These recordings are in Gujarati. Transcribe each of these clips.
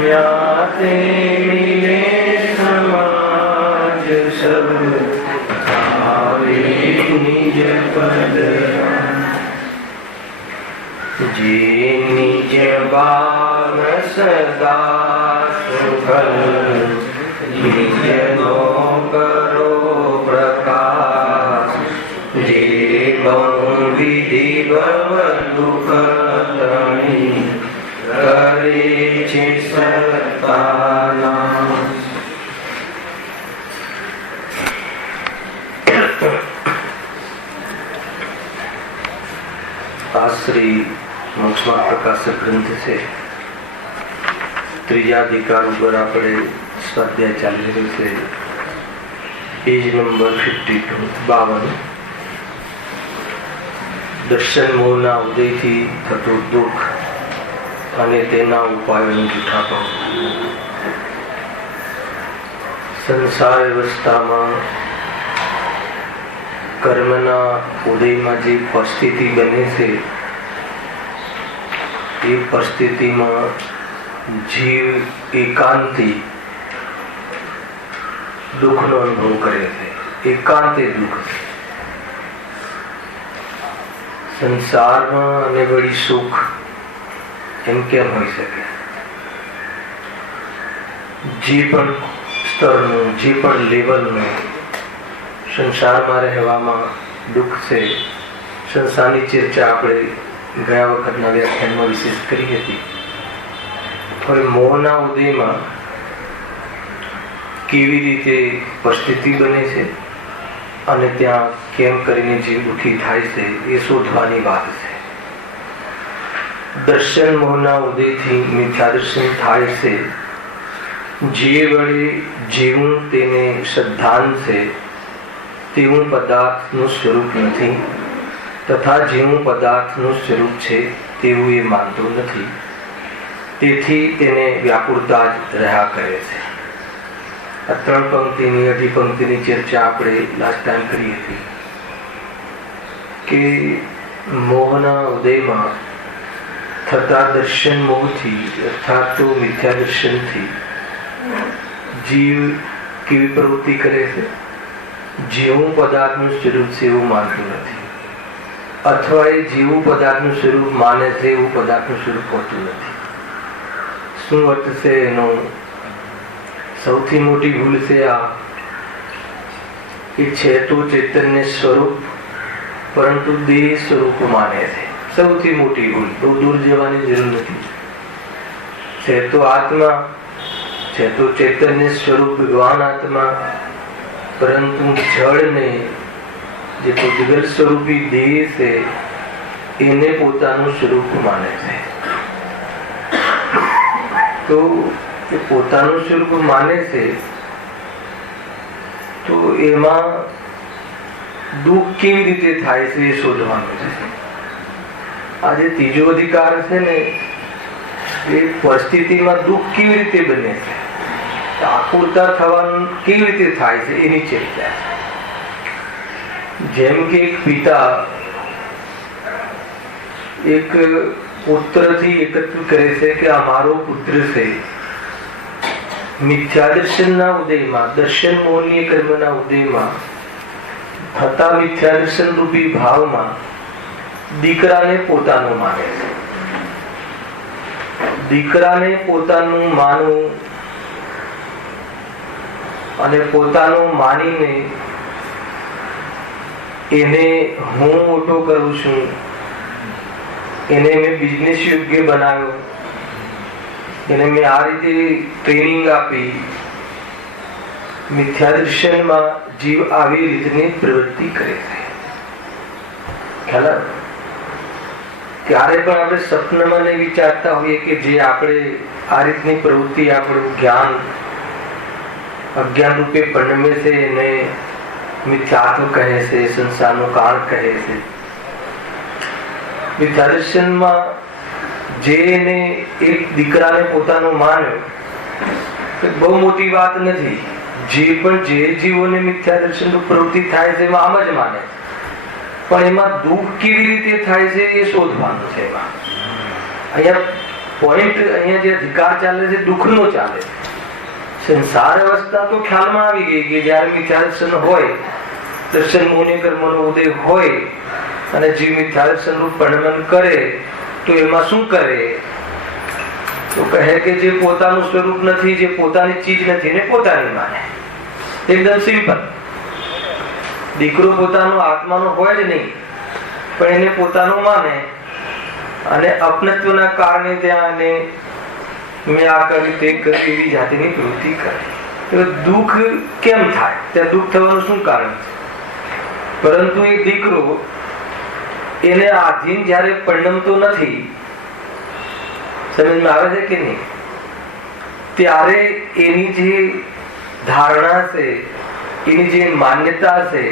याते मिले समाज सब आवे निज पद जी निज बाग सदा सुफल निज नो करो प्रकाश जे बहु विधि भव दुख तणी करे छे सताना। श्री मोक्षमार्ग प्रकाशक ग्रंथ से त्रीजा अधिकार पर આપણે સ્વાધ્યાય ચાલી રહ્યો છે। પેજ નંબર 52 દર્શન મોહના ઉદયથી થતું દુઃખ અને તેના ઉપાયોની જૂઠાપો। સંસાર અવસ્થામાં કર્મના ઉદયમાં જે પરિસ્થિતિ બને છે એ પરિસ્થિતિમાં જીવ એકાંતી દુઃખનો અનુભવ કરે છે। એકાંતે દુઃખ સંસારમાં અને વળી સુખ એમ કેમ હોઈ શકે? જે પણ સ્તરનું જે પણ લેવલનું સંસારમાં રહેવામાં દુઃખ છે। સંસારની ચર્ચા આપણે ગયા વખતના વ્યાખ્યાનમાં વિશેષ કરી હતી। હવે મોહના ઉદયમાં કેવી રીતે પરિસ્થિતિ બને છે અને ત્યાં કેમ કરીને જીવ દુઃખી થાય છે એ શોધવાની વાત છે। દર્શન મોહના ઉદયથી મિથ્યા દર્શન થાય છે। જે વડે જેવું તેને શ્રદ્ધાન છે તેવું પદાર્થનું સ્વરૂપ નથી તથા જેવું પદાર્થનું સ્વરૂપ છે તેવું એ માનતો નથી, તેથી તેને વ્યાકુળતા જ રહ્યા કરે છે। આ ત્રણ પંક્તિની અઢી પંક્તિની ચર્ચા આપણે લાસ્ટ ટાઈમ કરી હતી કે મોહના ઉદયમાં થતા દર્શન મોહથી અર્થાત તો મિથ્યા દર્શનથી જીવ કેવી પ્રવૃત્તિ કરે છે? જેવું પદાર્થનું સ્વરૂપ છે એવું માનતું નથી, અથવા એ જેવું પદાર્થનું સ્વરૂપ માને છે એવું પદાર્થનું સ્વરૂપ હોતું નથી। શું અર્થ છે એનો? સૌથી મોટી ભૂલ છે આ કે છે તો ચૈતન્ય સ્વરૂપ પરંતુ દેહ સ્વરૂપ માને છે। સૌથી મોટી ભૂલ, બહુ દૂર જવાની જરૂર નથી। છે તો આત્મા, છે તો ચૈતન્ય સ્વરૂપ ભગવાન આત્મા, પરંતુ જળ ને જે પૂજગલ સ્વરૂપી દેહ છે એને પોતાનું સ્વરૂપ માને છે। તો એ પોતાનું સ્વરૂપ માને છે તો એમાં દુઃખ કેવી રીતે થાય છે એ શોધવાનું છે। આ જે ત્રીજો અધિકાર છે ને એ પરિસ્થિતિમાં દુઃખ કેવી રીતે બને છે, આકુરતા થવાનું કેવી રીતે થાય છે એની ચર્ચા છે। જેમ કે એક પિતા એક પુત્રથી એકત્રિત કરે છે કે આ મારો પુત્ર છે। મિથ્યા દર્શનના ઉદયમાં, દર્શન મોહનીય કર્મના ઉદયમાં થતા મિથ્યા દર્શન રૂપી ભાવમાં દીકરાને પોતાનું માને છે। દીકરાને પોતાનું માનવું અને પોતાનું માનીને એને હું મોટો કરું છું, એને મેં બિઝનેસ યોગ્ય બનાવ્યો, એને મેં આ રીતે ટ્રેનિંગ આપી। મિથ્યા દર્શનમાં જીવ આવી રીતની પ્રવૃત્તિ કરે છે। ખ્યાલ? ત્યારે પણ આપણે સપનામાં નહીં વિચારતા હોઈએ કે જે આપણે આ રીતની પ્રવૃત્તિ આપણું જ્ઞાન અજ્ઞાન રૂપે પરિણમે છે એને મિથ્યાત્વ કહે છે, સંસારનું કારણ કહે છે। મિથ્યા દર્શનમાં જેને એક દીકરાને પોતાનો માન્યો બહુ મોટી વાત નથી। જે પણ જે જીવોને મિથ્યા દર્શન પ્રવૃત્તિ થાય છે એમાં આમ જ માને, પણ એમાં દુઃખ કેવી રીતે થાય છે એ શોધવાનું છે। એમાં અહીંયા પોઈન્ટ અહીંયા જે અધિકાર ચાલે છે દુઃખનો ચાલે છે. સંસાર અવસ્થા તો ખ્યાલમાં આવી ગઈ કે જયારે મિથ્યાદર્શન હોય, દર્શન મોહની કર્મનો ઉદય હોય અને જીવ મિથ્યાદર્શન નું પરિણમન કરે તો એમાં શું કરે? તો કહે કે જે પોતાનું સ્વરૂપ નથી, જે પોતાની ચીજ નથી ને પોતાની માને. એકદમ સિમ્પલ. દીકરો પોતાનો આત્માનો હોય જ નહીં, પણ એને પોતાનો માને અને અપનત્વના કારણે ત્યાં એને મેં આ કરી તે કરી એવી જાતિની પ્રવૃત્તિ કરે. તો દુઃખ કેમ થાય? ત્યાં દુઃખ થવાનું શું કારણ છે? પરંતુ એ દીકરો એને આધીન જયારે પરિણમતો નથી, સમજમાં આવે છે કે નહીં, ત્યારે એની જે ધારણા છે, એની જે માન્યતા છે,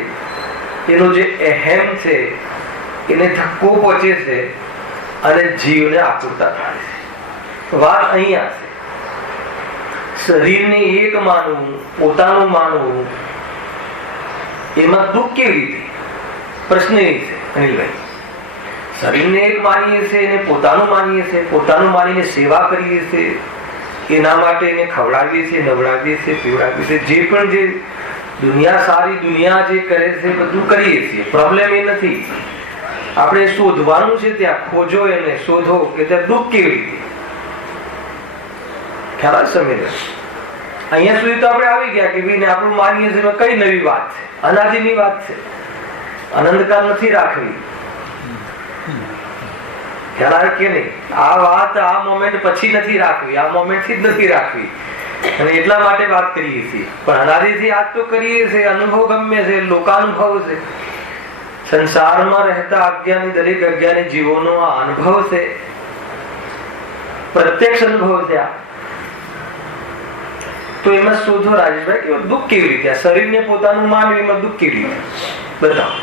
એનો જે અહેમ છે, એને ધક્કો પહોંચે છે અને જીવને આતુરતા થાય છે. વાત અહીંયા છે. શરીરને એક માનવું, પોતાનું માનવું, એમાં દુઃખ કેવી રીતે? પ્રશ્ન એ છે અનિલભાઈ. શરીરને એક માનીએ છીએ, એને પોતાનું માનીએ છીએ, પોતાનું માનીને સેવા કરીએ છીએ, એના માટે એને ખવડાવીએ છીએ, નવડાવીએ છીએ, પીવડાવીએ છીએ, જે પણ જે દુનિયા સારી દુનિયા જે કરે છે બધું કરીએ છીએ. પ્રોબ્લેમ એ નથી. આપણે શોધવાનું છે, ત્યાં ખોજો, એને શોધો કે ત્યાં દુઃખ કેવી રીતે? ખ્યાલ સમજ. અહીંયા સુધી તો આપણે આવી ગયા કે ભાઈ આપણું માનીએ છીએ કઈ નવી વાત છે? અનાદિની વાત છે, અનંતકાળ નથી રાખવી. ખ્યાલ આવે કે નહીં? આ વાત આ મોમેન્ટ પછી નથી રાખવી, આ મોમેન્ટ થી જ નથી રાખવી. અને એટલા માટે વાત કરીએ છીએ. પણ અનાદિથી આજ તો કરીએ છીએ. અનુભવ ગમે છે, લોકાનુભવ છે. સંસારમાં રહેતા અજ્ઞાની દરેક અજ્ઞાની જીવોનો આ અનુભવ છે, પ્રત્યક્ષ અનુભવ છે. તો એમાં શોધો રાજેશભાઈ કે દુઃખ કેવી રીતે? શરીરને પોતાનું માનવું એમાં દુઃખ કેવી રીતે? બતાવો.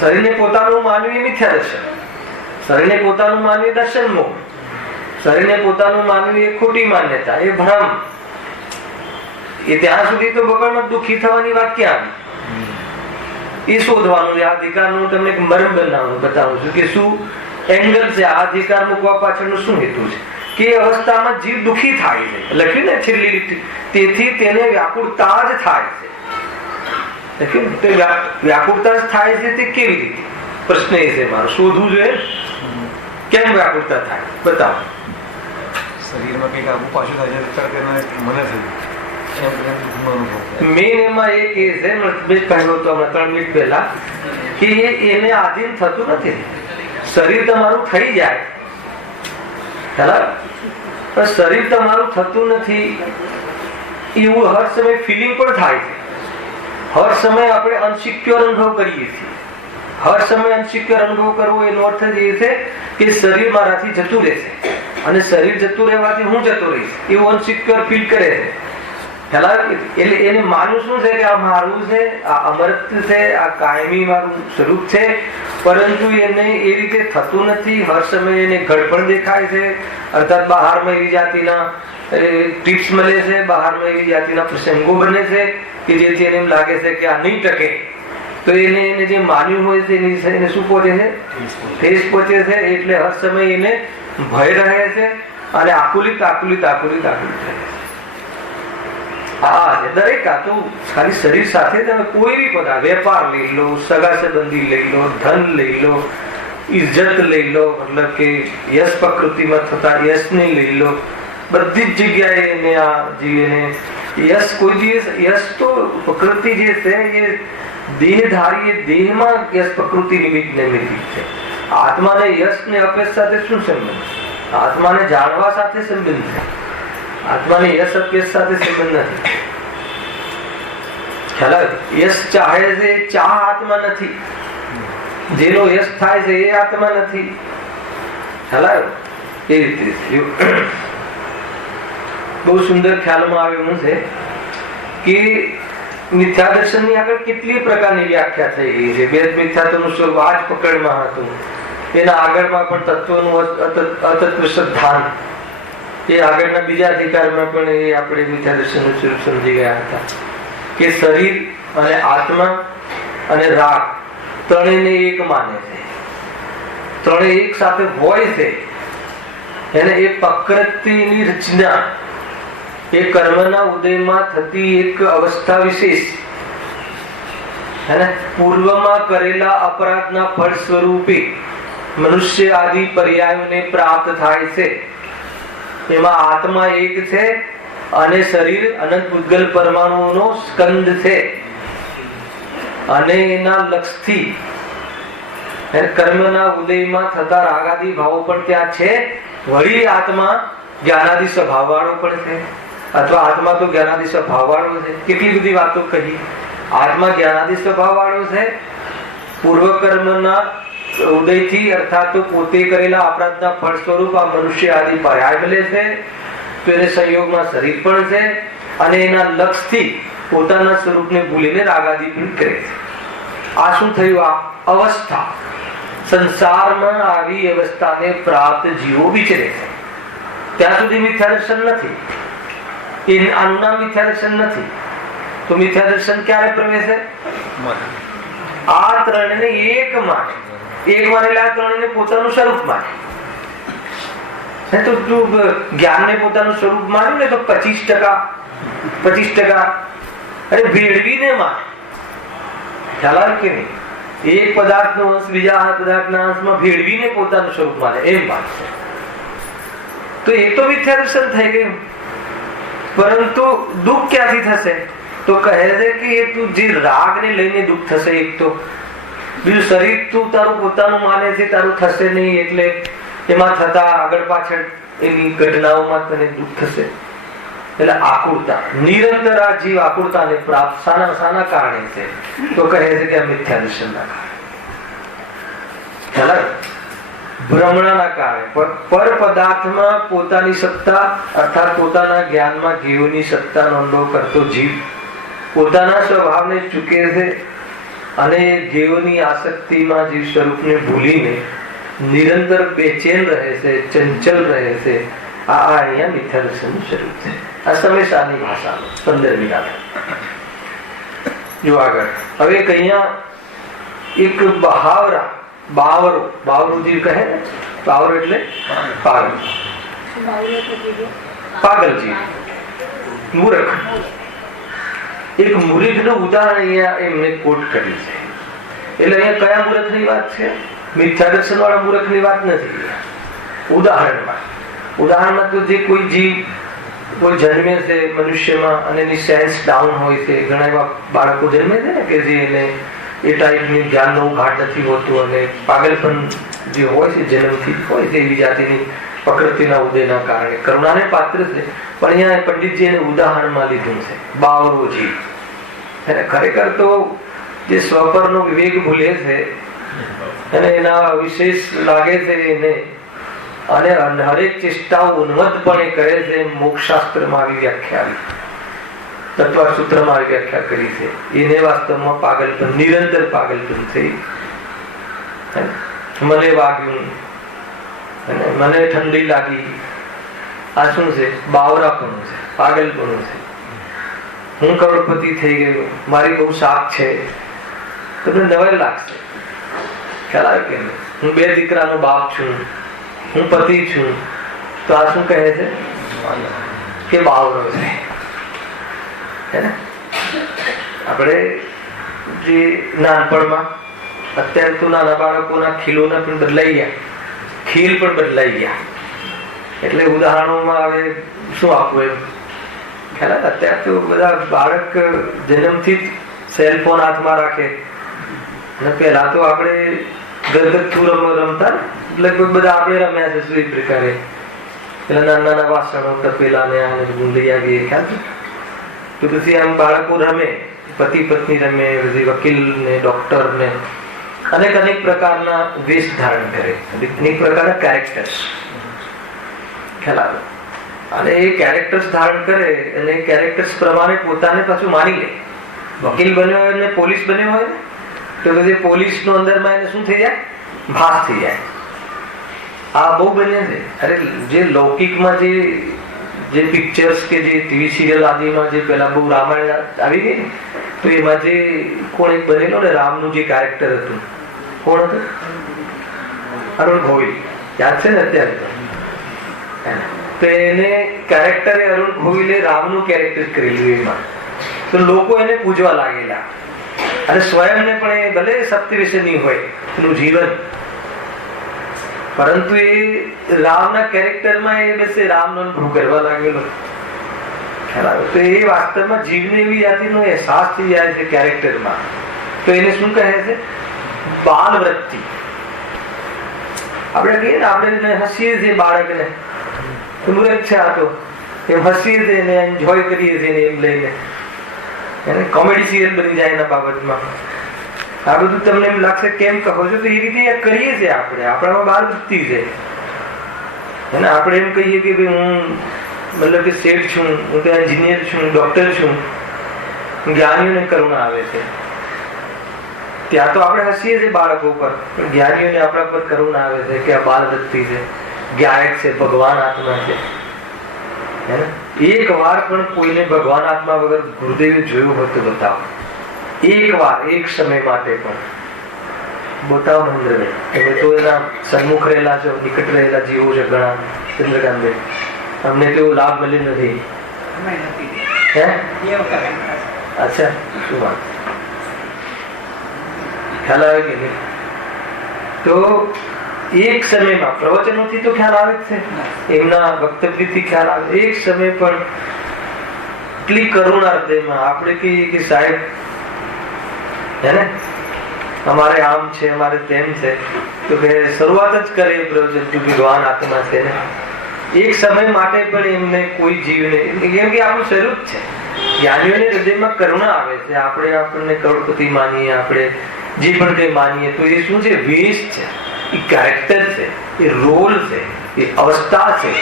શરીરને પોતાનું માનવું એ મિથ્યાદર્શન, શરીરને પોતાનું માનવું એ દર્શન મોહ, શરીરને પોતાનું માનવું એ ખોટી માન્યતા, એ ભ્રમ. એ ત્યાં સુધી તો બગડમાં દુઃખી થવાની વાત ક્યાં આવી? એ શોધવાનું છે. આ અધિકારનું તમને એક મર્મ બતાવું છું કે શું એંગલ છે, આ અધિકાર મૂકવા પાછળનું શું હેતુ છે. કે અવસ્થામાં જીવ દુઃખી થાય છે, લખ્યું ને છેલ્લી, તેથી તેને વ્યાકુળતા જ થાય છે. લખ્યું ને વ્યાકુળતા જ થાય છે. તે કેવી રીતે? પ્રશ્ન એ છે મારો, શોધવું જોઈએ કેમ વ્યાકુળતા થાય. બતાવો. શરીરમાં કંઈક આવું પાછું થાય છે, મને મેન એમાં એક એ છે, મેં કહ્યું તો 3 મિનિટ પહેલા કે એને આધીન થતું નથી. શરીર તમારું થઈ જાય, પણ શરીર તમારું થતું નથી એવું હર સમય ફિલિંગ પણ થાય છે. હર સમય આપણે અનસિક્યોર અનુભવ કરીએ છીએ. હર સમય અનસિક્યોર અનુભવ કરવો એનો અર્થ જ એ છે કે શરીર મારાથી જતું રહેશે અને શરીર જતું રહેવાથી હું જતો રહીશ એવું અનસિક્યોર ફીલ કરે છે. એટલે એને માનવું શું છે કે આ મારું છે, આ અમરત છે, આ કાયમી મારું સ્વરૂપ છે, પરંતુ એને એ રીતે થતું નથી. હર સમય એને ગડપણ દેખાય છે, અર્થાત બહારમાં એવી જાતિના ટિપ્સ મળે છે, બહારમાં એવી જાતિના પ્રસંગો બને છે કે જેથી એને એમ લાગે છે કે આ નહીં ટકે. તો એને જે માન્યું હોય છે એને શું પહોંચે છે? ઠેસ પહોંચે છે. એટલે હર સમય એને ભય રહે છે અને આકુલિત આકુલિત આકુલિત આકુલિત રહે છે. હા, દરેક આ તો ખાલી શરીર સાથે તમે કોઈ બી બધા વેપાર લઈ લો, સગા સંબંધી લઈ લો, ધન લઈ લો, ઇજ્જત લઈ લો, મતલબ કે યશ પ્રકૃતિમાં થતા યશને લઈ લો, બધી જ જગ્યાએ એને આ જીવીને યશ કોઈ દિવસ યશ તો પ્રકૃતિ જે છે એ દેહધારી, એ દેહમાં યશ પ્રકૃતિ નિમિત્ત છે. આત્માને યશ ને અપેક્ષ સાથે શું સંબંધ? આત્માને જાણવા સાથે સંબંધ છે. આત્માને યશ અપેક્ષ સાથે સંબંધ નથી. ખ્યાલ આવે? યશ ચાહે છે એ ચાહ આત્મા નથી. જેનો યશ થાય છે એ આત્મા નથી. ખ્યાલ આવે? એ રીતે બહુ સુંદર ખ્યાલમાં આવે એવું છે કે મિથ્યાદર્શન ની આગળ કેટલી પ્રકારની વ્યાખ્યા થઈ ગઈ છે. બે મિથ્યાત્વનું સ્વરૂપ આ જ પકડમાં હતું. એના આગળમાં પણ તત્વનું અતત્વ શ્રદ્ધાન, એ આગળના બીજા અધિકારમાં પણ એ આપણે મિથ્યાદર્શનનું સ્વરૂપ સમજી ગયા હતા કે શરીર અને આત્મા અને રાગ ત્રણેયને એક માને છે. ત્રણેય એક સાથે હોય છે એને એ પ્રકૃતિની રચના, એ કર્મના ઉદયમાં થતી એક અવસ્થા વિશેષ, પૂર્વમાં કરેલા અપરાધના ફળ સ્વરૂપે મનુષ્ય આદિ પર્યાયોને પ્રાપ્ત થાય છે. એમાં આત્મા એક છે અને શરીર અનંત પૂતગલ પરમાણુઓનો સ્કંદ છે, અને એના લક્ષથી કર્મના ઉદયમાં થતા રાગાદી ભાવો પણ ત્યાં છે. વળી આત્મા જ્ઞાનાદિ સ્વભાવ વાળો પણ છે, અથવા આત્મા તો જ્ઞાનાદિ સ્વભાવ વાળો છે. કેટલી બધી વાતો કહી. આત્મા જ્ઞાનાદિ સ્વભાવ વાળો છે, પૂર્વ કર્મના ઉદયથી અર્થાત તો પોતે કરેલા અપરાધના ફળ સ્વરૂપ આ મનુષ્ય આદિ પર્યાય મળે છે, તો એને સંયોગમાં શરીર પણ છે, અને એના લક્ષથી પોતાના સ્વરૂપને ભૂલીને રાગાદી પણ કરે છે. આ શું થયું? આ અવસ્થા, સંસારમાં આવી અવસ્થાને પ્રાપ્ત જીવો વિચરે છે. ત્યાં સુધી મિથ્યા દર્શન નથી. આનું નામ મિથ્યા દર્શન નથી. તો મિથ્યા દર્શન ક્યારે પ્રવેશે? આ ત્રણને એક માને, એક માનેલા ત્રણને પોતાનું સ્વરૂપ માને. તો તું જ્ઞાનને પોતાનું સ્વરૂપ માન્યું ને તો 25% અરે ભેળવીને માને. ખ્યાલ આવે કે નહીં? એક પદાર્થનો અંશ બીજા પદાર્થના અંશમાં ભેળવીને પોતાનું સ્વરૂપ માને, એમ માનશે તો એ તો મિથ્યા દર્શન થઈ ગયું. પરંતુ દુઃખ ક્યાંથી થશે? તો કહે છે કે એ તું જે રાગને લઈને દુઃખ થશે. એક તો બીજું, શરીર તું તારું પોતાનું માને છે, તારું થશે નહીં, એટલે એમાં થતા આગળ પાછળ એની ઘટનાઓમાં તને દુઃખ થશે. એટલે આકુળતા, નિરંતર આ જીવ આકુળતાને પ્રાપ્ત શાના કારણે છે? તો કહે છે કે આ મિથ્યા દર્શનના કારણે, ભ્રમણાના કારણે. પર પદાર્થમાં પોતાની સત્તા અર્થાત પોતાના જ્ઞાનમાં જીવની સત્તાનો અનુભવ કરતો જીવ પોતાના સ્વભાવને ચૂકે છે, અને જીવની આસક્તિમાં જીવ સ્વરૂપને ભૂલીને નિરંતર બેચેન રહે છે, ચંચલ રહે છે. આ અહીંયા મિથ્યા દર્શનનું સ્વરૂપ છે. આ સમયસાની ભાષાનો 15મી ગાથા. જો આગળ હવે અહીંયા એક બાવરો જે કહે ને, બાવરો એટલે પાગલ જીવ, મૂર્ખ. એક મૂર્ખનું ઉદાહરણ અહીંયા એમને કોટ કરી છે. એટલે અહીંયા કયા મૂર્ખની વાત છે? મિથ્યા દર્શન વાળા મૂર્ખની વાત નથી. ઉદાહરણમાં તો જે કોઈ જીવ કોઈ જન્મે છે મનુષ્યમાં અને એની સેન્સ ડાઉન હોય છે. ઘણા એવા બાળકો જન્મે છે ને કે જે એને એ ટાઈપની જ્ઞાનનો ઘાટ નથી હોતું, અને પાગલપન જે હોય છે જન્મથી હોય છે એવી જાતિની પ્રકૃતિના ઉદયના કારણે કરુણાને પાત્ર છે. પણ અહીંયા પંડિતજી એને ઉદાહરણમાં લીધું છે બાવરો જીવ. એને ખરેખર તો જે સ્વપરનો વિવેક ભૂલે છે અને એના વિશેષ લાગે છે એને, અને હરેક ચેષ્ટાઓ ઉન્મત્તપણે કરે છે. મોક્ષશાસ્ત્રમાં આવી વ્યાખ્યા આવી, તત્વસૂત્રમાં આવી વ્યાખ્યા કરી છે. એને વાસ્તવમાં પાગલપન, નિરંતર પાગલપન થઈ. મને વાગ્યું અને મને ઠંડી લાગી, આ શું છે? બાવરાપણું છે, પાગલપણું છે. હું કરોડપતિ થઈ ગયો, મારી બહુ શાક છે, તમને નવાઈ લાગશે. ખ્યાલ આવે કે નહીં? હું 2 દીકરાનો બાપ છું, હું પતિ છું, તો આ શું કહે છે કે બાવરો છે. આપણે જે નાનપણમાં, અત્યારે તો નાના બાળકોના ખીલોના પણ બદલાઈ ગયા, ખીલ પણ બદલાઈ ગયા. એટલે ઉદાહરણોમાં હવે શું આપવું એમ ખ્યાલ? અત્યારે તો બધા બાળક જન્મથી જ સેલફોન હાથમાં રાખે. અને પેલા તો આપણે ઘરગથ્થુ રમતા, લગભગ બધા આપણે રમ્યા છે સુઈ પ્રકારે. પેલા નાના નાના વાસણો, તપેલા ને ગુંદિયા ખ્યાલ છે. તો પછી આમ બાળકો રમે, પતિ પત્ની રમે, વકીલ ને ડોક્ટર ને અનેક પ્રકારના વેશ ધારણ કરે, અનેક પ્રકારના કેરેક્ટર્સ. ખ્યાલ આવે? અને એ કેરેક્ટર્સ ધારણ કરે અને એ કેરેક્ટર્સ પ્રમાણે પોતાને પાછું માની લે. વકીલ બન્યો હોય અને પોલીસ બન્યો હોય તો પછી પોલીસનો અંદરમાં એને શું થઈ જાય? ભાસ થઈ જાય. આ બહુ બને છે. અરે જે લૌકિકમાં જે પિક્ચર્સ કે જે ટીવી સિરિયલ આદિમાં જે પેલા બહુ રામાયણ આવી ગઈ ને, તો એમાં જે કોણ એક બનેલો ને રામનું જે કેરેક્ટર હતું, કોણ હતું? અરુણ ગોવિલ. યાદ છે ને અત્યારે તો? તો એને કેરેક્ટરે અરુણ ગોવિલે રામનું કેરેક્ટર કરેલું એમાં, તો લોકો એને પૂજવા લાગેલા. અને સ્વયંને પણ એ ભલે સપ્તવ્યસની હોય એનું જીવન, પરંતુ એ રામના કેરેક્ટરમાં એ બસ રામનો અનુભવ કરવા લાગેલો. તો એ વાસ્તવમાં જીવને એવી જાતિનો અહેસાસ થઈ જાય છે કેરેક્ટરમાં. તો એને શું કહે છે? બાલ વૃત્તિ. આપણે કહીએ ને, આપણે હસીએ છીએ બાળકને, મૂર્ખ છે આ તો, એમ હસીએ છીએ ને એન્જોય કરીએ છીએ એમ લઈને, એને કોમેડી સિરિયલ બની જાય એના બાબતમાં. આ બધું તમને એમ લાગશે કેમ કહો છો, તો એ રીતે કરીએ છીએ આપણે, આપણામાં બાળ વૃત્તિ છે. અને આપણે એમ કહીએ કે ભાઈ હું મતલબ કે શેઠ છું, હું તો એન્જિનિયર છું, ડોક્ટર છું, જ્ઞાનીઓને કરુણા આવે છે. ત્યાં તો આપણે હસીએ છીએ બાળકો પર, પણ જ્ઞાનીઓને આપણા પર કરુણા આવે છે કે આ બાળ વૃત્તિ છે, ગાયક છે, ભગવાન આત્મા છે. એક વાર પણ કોઈને ભગવાન આત્મા વગર ગુરુદેવે જોયો હોય તો બતાવો. એક વાર, એક સમય માટે પણ બતાવો મહેન્દ્રભાઈ. તમે તો એના સન્મુખ રહેલા છો, નિકટ રહેલા જીવો છે ઘણા. ચંદ્રકાંતભાઈ, અમને તો લાભ મળ્યો નથી. અચ્છા, શું વાત, ખ્યાલ આવે કે નહીં? તો એક સમયમાં પ્રવચનોથી તો ખ્યાલ આવે જ છે, એમના વક્તવ્યથી ખ્યાલ આવે. એક સમય પણ એટલી કરુણા હૃદયમાં આપણે કહીએ કે સાહેબ હે ને અમારે આમ છે, અમારે તેમ છે, તો કે શરૂઆત જ કરે પ્રવચન કે ભગવાન આત્મા છે ને. એક સમય માટે પણ એમને કોઈ જીવને, કેમ કે આપણું શરૂ જ છે. જ્ઞાનીઓને હૃદયમાં કરુણા આવે છે. આપણે આપણને કરોડપતિ માનીએ, આપણે જે પણ કઈ માનીએ, તો એ શું છે? વેશ છે, એ કેરેક્ટર છે, એ રોલ છે, એ અવસ્થા છે.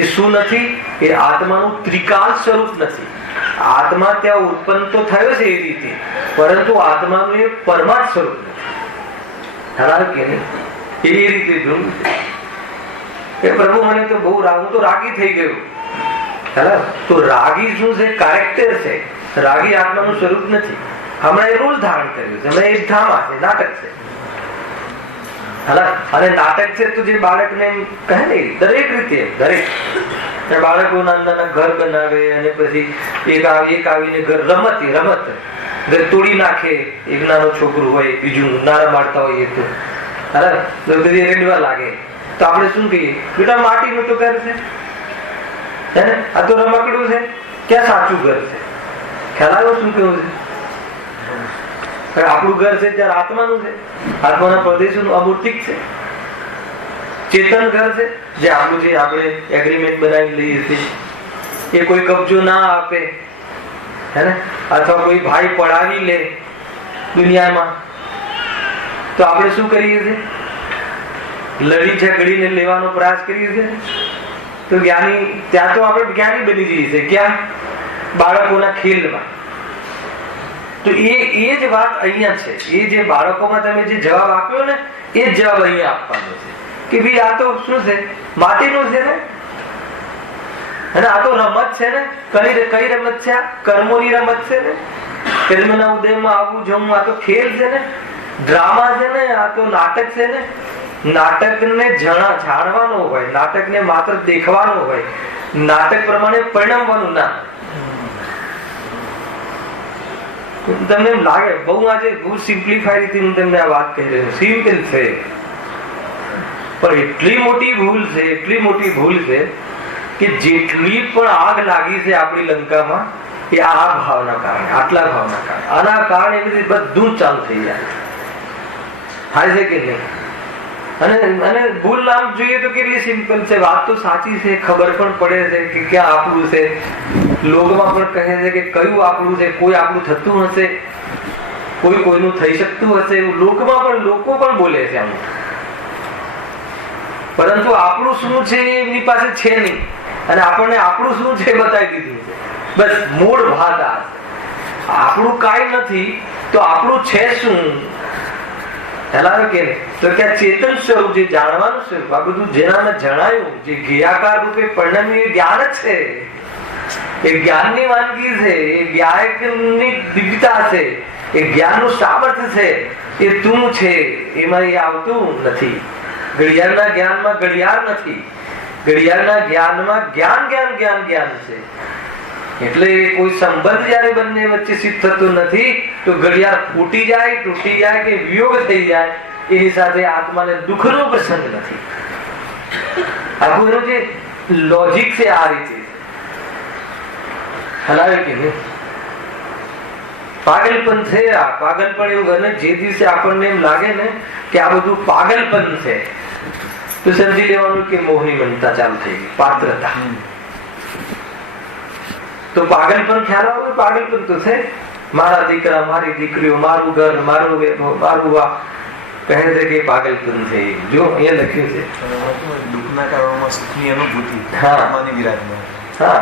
એ શું નથી? એ આત્માનું ત્રિકાલ સ્વરૂપ નથી. આત્મા ત્યાં ઉત્પન્ન તો થયો છે એ રીતે, પરંતુ આત્માનું એ પરમાર્થ સ્વરૂપ નથી. કે નહીં? એ રીતે જોવું છે કે પ્રભુ મને તો બહુ હું તો રાગી થઈ ગયો. તો રાગી શું છે? કેરેક્ટર છે. રાગી આત્માનું સ્વરૂપ નથી. હમણાં એ રોલ ધારણ કર્યું છે, હમણાં એ ડ્રામા છે, નાટક છે. અને નાટક છે તો જે બાળકને એમ કહે ને, દરેક રીતે દરેક બાળકો નાના ઘર બનાવે અને પછી એક આવીને ઘર રમત ઘર તોડી નાખે. એક નાનો છોકરું હોય, બીજું નારા મારતા હોય, તો બધી રેડવા લાગે. તો આપણે શું કહીએ? બેટા માટીનું તો ઘર છે, હે ને, આ તો રમકડું છે, ક્યાં સાચું ઘર છે? ખ્યાલ આવ્યો શું કેવું છે? આપણું ઘર છે ત્યારે આત્માનું છે, આત્માના પ્રદેશોનું અમૂર્તિક છે. ચેતન ઘર છે, જે આપણું છે, આપણે એગ્રીમેન્ટ બનાવી લઈએ છીએ. એ કોઈ કબજો ના આપે, હે ને, અથવા કોઈ ભાઈ પડાવી લે દુનિયામાં, તો આપણે શું કરીએ છીએ? લડી ઝઘડીને લેવાનો પ્રયાસ કરીએ છીએ. તો જ્ઞાની, ત્યાં તો આપણે જ્ઞાની બની જઈએ છીએ. ક્યાં? બાળકોના ખેલમાં. તો એ જ વાત અહીંયા છે. એ જે બાળકોમાં તમે જે જવાબ આપ્યો ને, એ જ જવાબ અહીંયા આપવાનો છે કે ભાઈ આ તો શું છે? માટીનું છે ને, અને આ તો રમત છે ને. કઈ રમત છે? આ કર્મોની રમત છે ને. કર્મના ઉદયમાં આવવું જવું, આ તો ખેલ છે ને, ડ્રામા છે ને, આ તો નાટક છે ને. નાટકને જાણવાનો હોય, નાટકને માત્ર દેખવાનો હોય, નાટક પ્રમાણે પરિણમવાનું ના. તમને એમ લાગે બહુ આજે બહુ સિમ્પ્લિફાઈ રીતે હું તમને આ વાત કહી રહ્યો છું. સિમ્પલ છે, પણ એટલી મોટી ભૂલ છે, એટલી મોટી ભૂલ છે કે જેટલી પણ આગ લાગી છે આપણી લંકામાં, એ આ ભાવના કારણે, આટલા ભાવના કારણે, આના કારણે બધું ચાલુ થઈ જાય. થાય છે કે નહીં? અને ભૂલ નામ જોઈએ તો કેટલી સિમ્પલ છે. વાત તો સાચી છે, ખબર પણ પડે છે કે ક્યાં આપણું છે. લોકોમાં પણ કહે છે કે કયું આપણું છે. કોઈ આપણું થતું હશે, કોઈ કોઈનું થઈ શકતું હશે, એવું લોકમાં પણ લોકો પણ બોલે છે આમ. પરંતુ આપણું શું છે એમની પાસે છે નહીં, અને આપણને આપણું શું છે બતાવી દીધું છે. બસ મૂળ વાત આ છે. આપણું કાંઈ નથી તો આપણું છે શું? હેલાવે કે નહીં? તો કે ચેતન સ્વરૂપ, જે જાણવાનું સ્વરૂપ, આ બધું જેનામાં જણાયું, જે જ્ઞાકાર રૂપે પરિણમ્યું, એ જ્ઞાન જ છે. એ જ્ઞાનની વાનગી છે, એ જ્ઞાનની દિવ્યતા છે, એ જ્ઞાનનું સામર્થ્ય છે. એ તું છે, એમાં એ આવતું નથી. ઘડિયાળના જ્ઞાનમાં ઘડિયાળ નથી, ઘડિયાળના જ્ઞાનમાં જ્ઞાન જ્ઞાન જ્ઞાન જ્ઞાન છે. એટલે કોઈ સંબંધ જયારે બંને વચ્ચે સિદ્ધ થતો નથી તો ઘડિયાળ ફૂટી જાય, તૂટી જાય કે વિયોગ થઈ જાય, એની સાથે આત્માને દુઃખનો પ્રસંગ નથી. આખું એનું જે લોજિક છે આ રીતે હલાવે કે નહીં. પાગલપન છે આ. પાગલપન એવું ઘર જે દિવસે આપણને એમ લાગે ને કે આ બધું પાગલપન છે તો સમજી લેવાનું કે મોહની મનતા ચાલુ થઈ ગઈ, પાત્રતા. તો પાગલપન ખ્યાલ આવે. પાગલપન તો છે મારા દીકરા, મારી દીકરીઓ, મારું ઘર, મારું મારું આ કહે છે કે પાગલપન છે. જો અહીંયા લખ્યું છે દુઃખના કારણોમાં સુખની અનુભૂતિ. હા વિરાજમાન. હા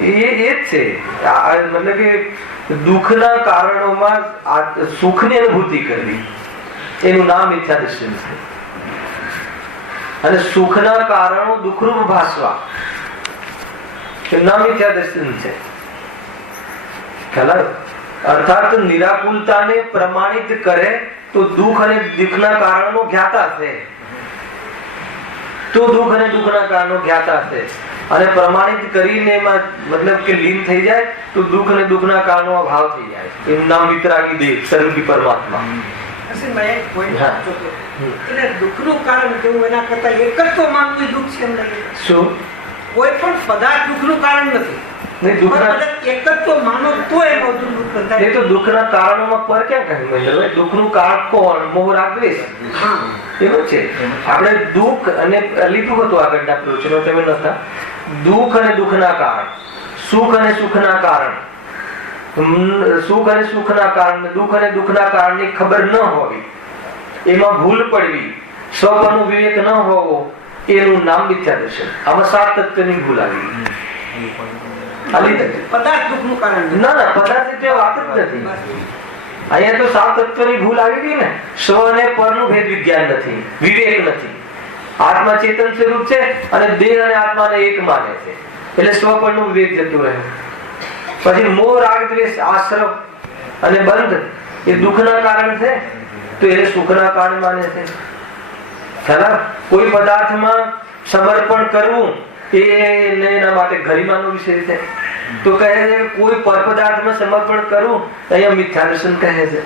એ જ છે. મતલબ કે દુઃખના કારણોમાં સુખની અનુભૂતિ કરવી એનું નામ મિથ્યા દર્શન છે. અને સુખના કારણો દુઃખરૂપ ભાસવા એનું નામ મિથ્યા દર્શન છે. અર્થાત નિરાકુલતાને પ્રમાણિત કરે તો દુઃખ અને દુઃખના કારણો જ્ઞાતા છે. તો દુઃખ અને દુઃખના કારણો જ્ઞાતા છે. અને પ્રમાણિત કરીને એમાં મતલબ કે લીન થઈ જાય તો દુઃખ અને દુઃખના કારણો અભાવ થઈ જાય. એનું નામ વિતરાગી દેવ, સર્વરૂપી પરમાત્મા. દુઃખનું કારણ કેવું એના કરતા એક જ તો માનવું દુઃખ છે. શું કોઈ પણ પદાર્થ દુઃખનું કારણ નથી. એક જ તો માનો તો એનો દુઃખ બંધાય. એ તો દુઃખના કારણોમાં પર ક્યાં કહ્યું મહેન્દ્રભાઈ? દુઃખનું કારણ કોણ? મોહ, રાગ, દ્વેષ. એવું છે. આપણે દુઃખ અને લીધું હતું આગળના પ્રવચનો તમે નતા. દુઃખ અને દુઃખના કારણ, સુખ અને સુખના કારણ, સુખ અને સુખના કારણ, દુઃખ અને દુઃખના કારણની ખબર ન હોવી, એમાં ભૂલ પડવી, સ્વપરનો વિવેક ન હોવો, એનું નામ મિથ્યા દર્શન. આમાં 7 તત્વની ભૂલ આવી. પદાર્થ દુઃખનું કારણ ના ના, પદાર્થ એટલે વાત જ નથી. અહીંયા તો 7 તત્વની ભૂલ આવી ગઈ ને. સ્વ અને પરનું ભેદ વિજ્ઞાન નથી, વિવેક નથી. આત્મા ચેતન સ્વરૂપ છે અને દેહ અને આત્માને એક માને છે, એટલે સ્વ પરનું વિવેક જતું રહે. પછી મોહ, રાગ, દ્વેષ, આશ્રમ અને બંધ એ દુઃખના કારણ છે તો એને સુખના કારણ માને છે. કોઈ પદાર્થમાં સમર્પણ કરવું એના માટે ગરિમાનો વિષય છે તો કહે છે કોઈ પર પદાર્થમાં સમર્પણ કરવું અહીંયા મિથ્યા દર્શન કહે છે.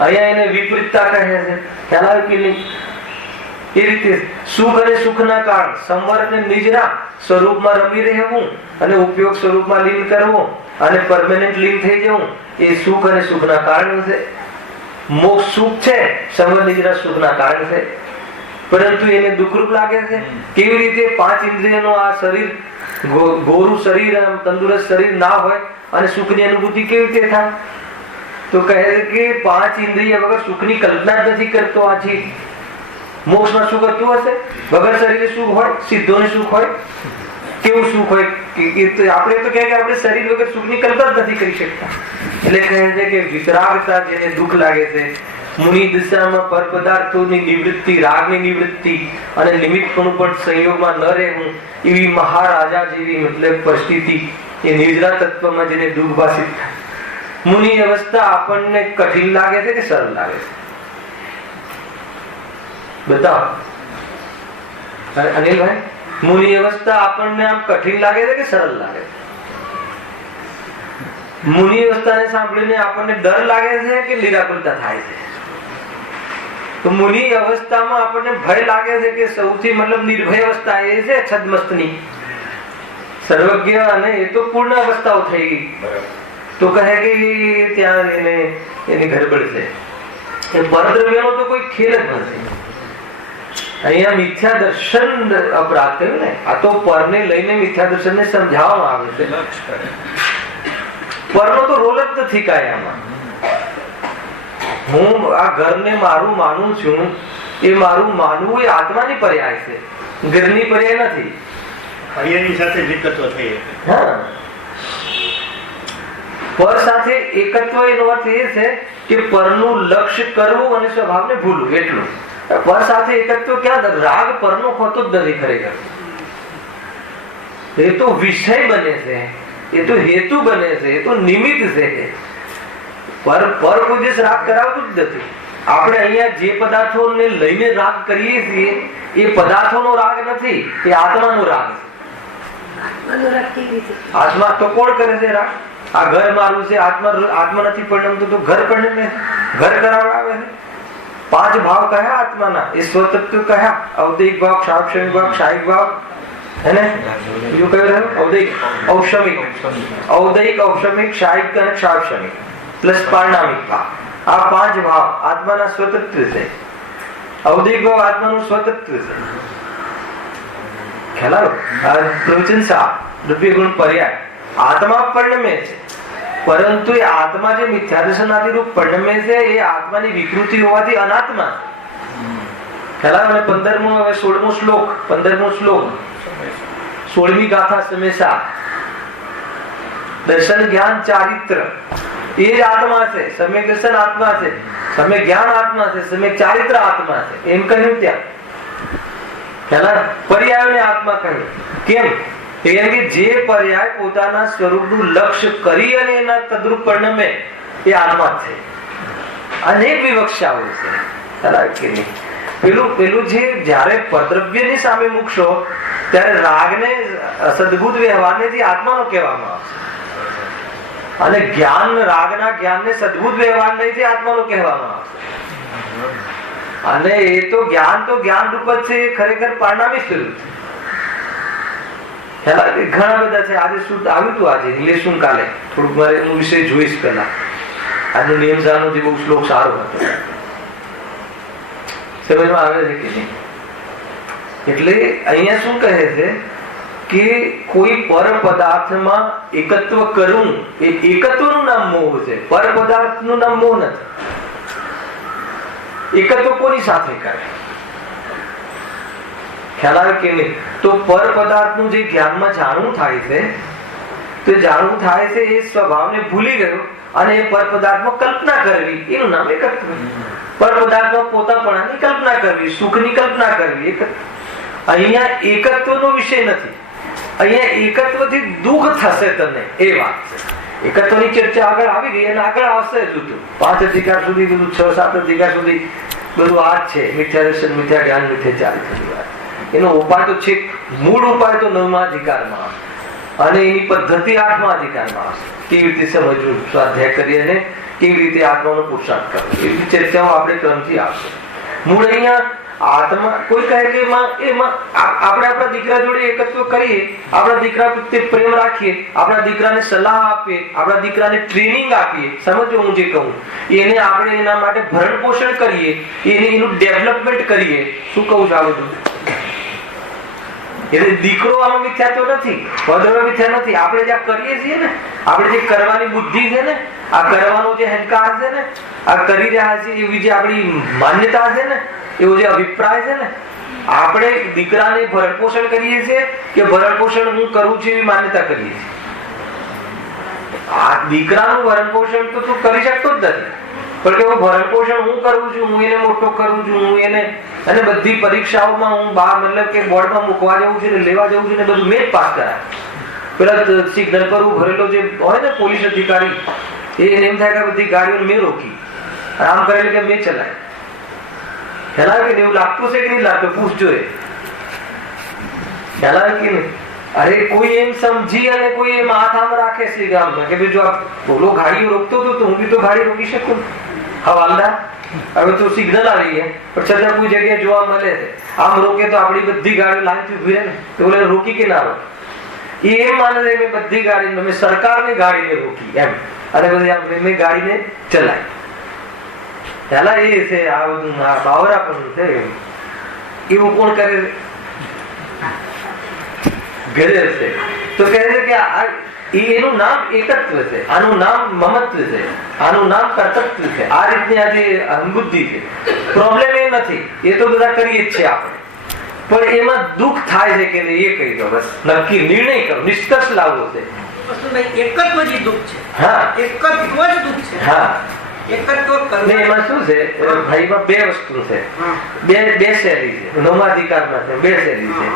અહીંયા એને વિપરીતતા કહે છે. ખ્યાલ આવે કે નહીં? એ રીતે સુખ અને સુખના કારણ, સંવર અને નિજના સ્વરૂપમાં રમી રહેવું અને ઉપયોગ સ્વરૂપમાં લીન કરવું અને પરમેનન્ટ લીન થઈ જવું એ સુખ અને સુખના કારણ છે. મોક્ષ સુખ છે, સંવર નિજના સુખના કારણ છે. પરંતુ એને દુઃખરૂપ લાગે છે. કેવી રીતે? 5 ઇન્દ્રિયનો આ શરીર, ગોરું શરીર, તંદુરસ્ત શરીર ના હોય અને સુખની અનુભૂતિ કેવી રીતે થાય? તો કહે કે 5 ઇન્દ્રિય વગર સુખની કલ્પના જ નથી કરતો આ જીવ. મોક્ષમાં સુખ હતું હશે? વગર શરીરે સુખ હોય? સિદ્ધોને સુખ હોય? કેવું સુખ હોય? આપણે તો કહે કે આપણે શરીર વગર સુખની કલ્પના જ નથી કરી શકતા. એટલે કહે છે કે વિતરાગતા જેને દુઃખ લાગે છે, મુનિ દિશામાં પર પદાર્થોની નિવૃત્તિ, રાગની નિવૃત્તિ અને નિમિત્તપણું પણ સંયોગમાં ન રહેવું, એવી મહારાજા જેવી મતલબ પરિસ્થિતિ એ નિર્જરા તત્વમાં જેને દુઃખ ભાષિત થાય. મુનિ અવસ્થા આપણને કઠિન લાગે છે કે સરળ લાગે છે? બતાવો અનિલભાઈ, મુનિ અવસ્થા આપણને આમ કઠિન લાગે છે કે સરળ લાગે છે? મુનિ અવસ્થાને સાંભળીને આપણને ડર લાગે છે કે નિરાકુલતા થાય છે? તો મુનિ અવસ્થામાં આપણને ભય લાગે છે કે સૌથી મતલબ નિર્ભય અવસ્થા એ છે છદ્મસ્તની, સર્વજ્ઞ અને એ તો પૂર્ણ અવસ્થાઓ થઈ ગઈ. તો કહે કે ત્યાં એની ગડબડ છે. એ પરદ્રવ્યનો તો કોઈ ખેલ જ નથી. અહીંયા મિથ્યા દર્શન અપરાધ થયું ને. આ તો પરને લઈને મિથ્યા દર્શનને સમજાવવામાં આવે છે. પરનો તો રોલ જ નથી કાંઈ આમાં. હું આ ઘરને મારું માનું છું, એ મારું માનવું એ આત્માની પર્યાય છે, ઘરની પર્યાય નથી. અહીંયાની સાથે એકત્વ થઈ. હા, પર સાથે એકત્વ એનો અર્થ એ છે કે પરનું લક્ષ્ય કરવું અને સ્વભાવને ભૂલવું, એટલું. પર સાથે એકત્વ ક્યાં? રાગ પરનો હોતો જ નથી ખરેખર. એ તો વિષય બને છે, એ તો હેતુ બને છે, એ તો નિમિત્ત છે. પર કોઈ દિવસ રાગ કરાવતું જ નથી. આપણે અહીંયા જે પદાર્થોને લઈને રાગ કરીએ છીએ એ પદાર્થોનો રાગ નથી, એ આત્માનો રાગ છે. આત્મા તો કોણ કરે છે રાગ? આ ઘર મારું છે, આત્મા નથી પરિણમતું તો ઘર પરિણમે, ઘર કરાવડાવે છે. 5 ભાવ કયા આત્માના? એ સ્વતત્વ કયા? ઔદૈહિક ભાવ, ક્ષાક્ષમિક ભાવ, ક્ષાયિક ભાવ, હે ને? બીજું કયું રહ્યું? ઔદૈહિક, ઔષમિક, ઔદૈહિક, ઔષમિક, ક્ષાયિક અને ક્ષાક્ષમિક પ્લસ પારણામિક ભાવ. આ 5 ભાવ આત્માના સ્વતત્વ છે. ઔદૈહિક ભાવ આત્માનું સ્વતત્વ છે. ખ્યાલ આવ્યો? પ્રવચન સા દ્રવ્ય ગુણ પર્યાય આત્મા પરિણમે છે, પરંતુ એ આત્મા જે મિથ્યાદર્શનાથી રૂપ પરિણમે છે એ આત્માની વિકૃતિ હોવાથી અનાત્મા. ખ્યાલ આવ્યો? 15મો હવે 16મો શ્લોક, 15મો શ્લોક 16મી ગાથા સમેસા દર્શન જ્ઞાન ચારિત્ર એ જ આત્મા છે. સમ્યક દર્શન આત્મા છે, સમ્યક જ્ઞાન આત્મા છે, સમ્યક ચારિત્ર આત્મા છે એમ કહ્યું ત્યાં. પર્યાયોને આત્મા કહ્યું. કેમ? કે જે પર્યાય પોતાના સ્વરૂપનું લક્ષ્ય કરી અને એના તદ્રુપ પરિણમે એ આત્મા છે. અનેક વિવક્ષાઓ છે. પેલું જે જ્યારે પરદ્રવ્યની સામે મૂકશો ત્યારે રાગને સદભૂત વ્યવહારને જે આત્માનો કહેવામાં આવશે, અને જ્ઞાન રાગના જ્ઞાનને સદભૂત વ્યવહાર નહીં તે આત્માનો કહેવામાં આવશે. અને એ તો જ્ઞાન રૂપ જ છે, ખરેખર પારણામી સ્વરૂપ છે. ઘણા બધા છે. આજે શું આવ્યું હતું? આજે લેશું કાલે થોડુંક મારે એનું વિષય જોઈશ. પેલા આજનો નિયમ સારનો જે બહુ શ્લોક સારો હતો, સમજમાં આવે છે કે નહીં? એટલે અહીંયા શું કહે છે કે કોઈ પર પદાર્થમાં એકત્વ કરવું એ એકત્વનું નામ મોહ છે, પર પદાર્થનું નામ મોહ નથી. એકત્વ કોની સાથે કરે? ખ્યાલ આવે કે નહીં? તો પર પદાર્થનું જે જ્ઞાનમાં જાણવું થાય છે, તો જાણવું થાય છે એ સ્વભાવને ભૂલી ગયો અને એ પર પદાર્થમાં કલ્પના કરવી એનું નામ એકત્વ. પર પદાર્થમાં પોતાપણાની કલ્પના કરવી, સુખની કલ્પના કરવી. અહીંયા એકત્વનો વિષય નથી. અહીંયા એકત્વથી દુઃખ થશે તને એ વાત છે. એકત્વની ચર્ચા આગળ આવી ગઈ અને આગળ આવશે જ. 5 અધિકાર સુધી બધું, 6-7 અધિકાર સુધી બધું આ જ છે. મિથ્યા દર્શન, મિથ્યા જ્ઞાન, મિથ્યા ચારિત્રની વાત. એનો ઉપાય તો છે, મૂળ ઉપાય તો 9મા અધિકારમાં આવશે અને એની પદ્ધતિ 8મા અધિકારમાં આવશે. કેવી રીતે સમજવું, સ્વાધ્યાય કરી અને કેવી રીતે આત્માનો પુરુષાર્થ કરવો, એવી ચર્ચાઓ આપણે ક્રમથી આવશે. મૂળ અહીંયા આત્મા કોઈ કહે કે એમાં આપણે આપણા દીકરા જોડે એકત્વ કરીએ, આપણા દીકરા પ્રત્યે પ્રેમ રાખીએ, આપણા દીકરાને સલાહ આપીએ, આપણા દીકરાને ટ્રેનિંગ આપીએ. સમજો હું જે કહું એને આપણે એના માટે ભરણ પોષણ કરીએ, એનું ડેવલપમેન્ટ કરીએ. શું કહું છું આ બધું? એટલે દીકરો આમાં મિથ્યા તો નથી, પદમાં મિથ્યા નથી. આપણે જે કરીએ છીએ ને, આપણે જે કરવાની બુદ્ધિ છે ને, આ કરવાનો જે અહંકાર છે ને, આ કરી રહ્યા છીએ એવી જે આપણી માન્યતા છે ને, એવો જે અભિપ્રાય છે ને, આપણે દીકરાને ભરણ પોષણ કરીએ છીએ કે ભરણ પોષણ હું કરું છું એવી માન્યતા કરીએ છીએ. આ દીકરાનું ભરણ પોષણ તો તું કરી શકતો જ નથી, પણ કે ભરણ પોષણ હું કરું છું, હું એને મોટો કરું છું, હું એને અને બધી પરીક્ષાઓમાં હું મતલબ કે બોર્ડમાં મૂકવા જવું છે ને લેવા જવું છે ને બધું મેં જ પાસ કરાય. પેલા સિગ્નલ પર ભરેલો જે હોય ને પોલીસ અધિકારી, એને એમ થાય કે બધી ગાડીઓ મેં રોકી, આમ કરેલું કે મેં ચલાય. ખ્યાલ આવે કે એવું લાગતું છે કે નહીં લાગતું? પૂછજો. એ ખ્યાલ આવે કે નહીં? અરે કોઈ એમ સમજી અને કોઈ એમ હાથ આમ રાખે છે ગામમાં કે ભાઈ જો આ બોલો ગાડીઓ રોકતો હતો તો હું બી તો ગાડી રોકી શકું. હવાલદાર હવે તો સિગ્નલ આવી ગયા પણ છતાં કોઈ જગ્યાએ જોવા મળે છે આમ રોકે તો આપણી બધી ગાડીઓ લાઈનથી ઉભી રહે ને, તો બોલે રોકી કે ના રોકે? એ એમ માને છે કે બધી ગાડી મેં સરકારની ગાડીને રોકી એમ, અને બધી આમ મેં ગાડીને ચલાવી. પેલા એ છે આ બધું બાવરા પણ છે. એવું કોણ કરે? ઘરે છે. તો કહે છે કે એનું નામ એકત્વ છે, આનું નામ મમત્વ છે, આનું નામ કર્તૃત્વ છે. આ રીતની આજે અહંબુદ્ધિ છે. પ્રોબ્લેમ એ નથી, એ તો બધા કરીએ જ છે આપણે, પણ એમાં દુઃખ થાય છે કે નહીં એ કહી દો. બસ નક્કી નિર્ણય કરો, નિષ્કર્ષ લાવવો છે. એકત્વ જ દુઃખ છે. હા, એકત્વ જ દુઃખ છે. હા, એકત્વ એમાં શું છે ભાઈમાં બે વસ્તુ છે, બે શૈલી છે. 9મા અધિકારમાં બે શૈલી છે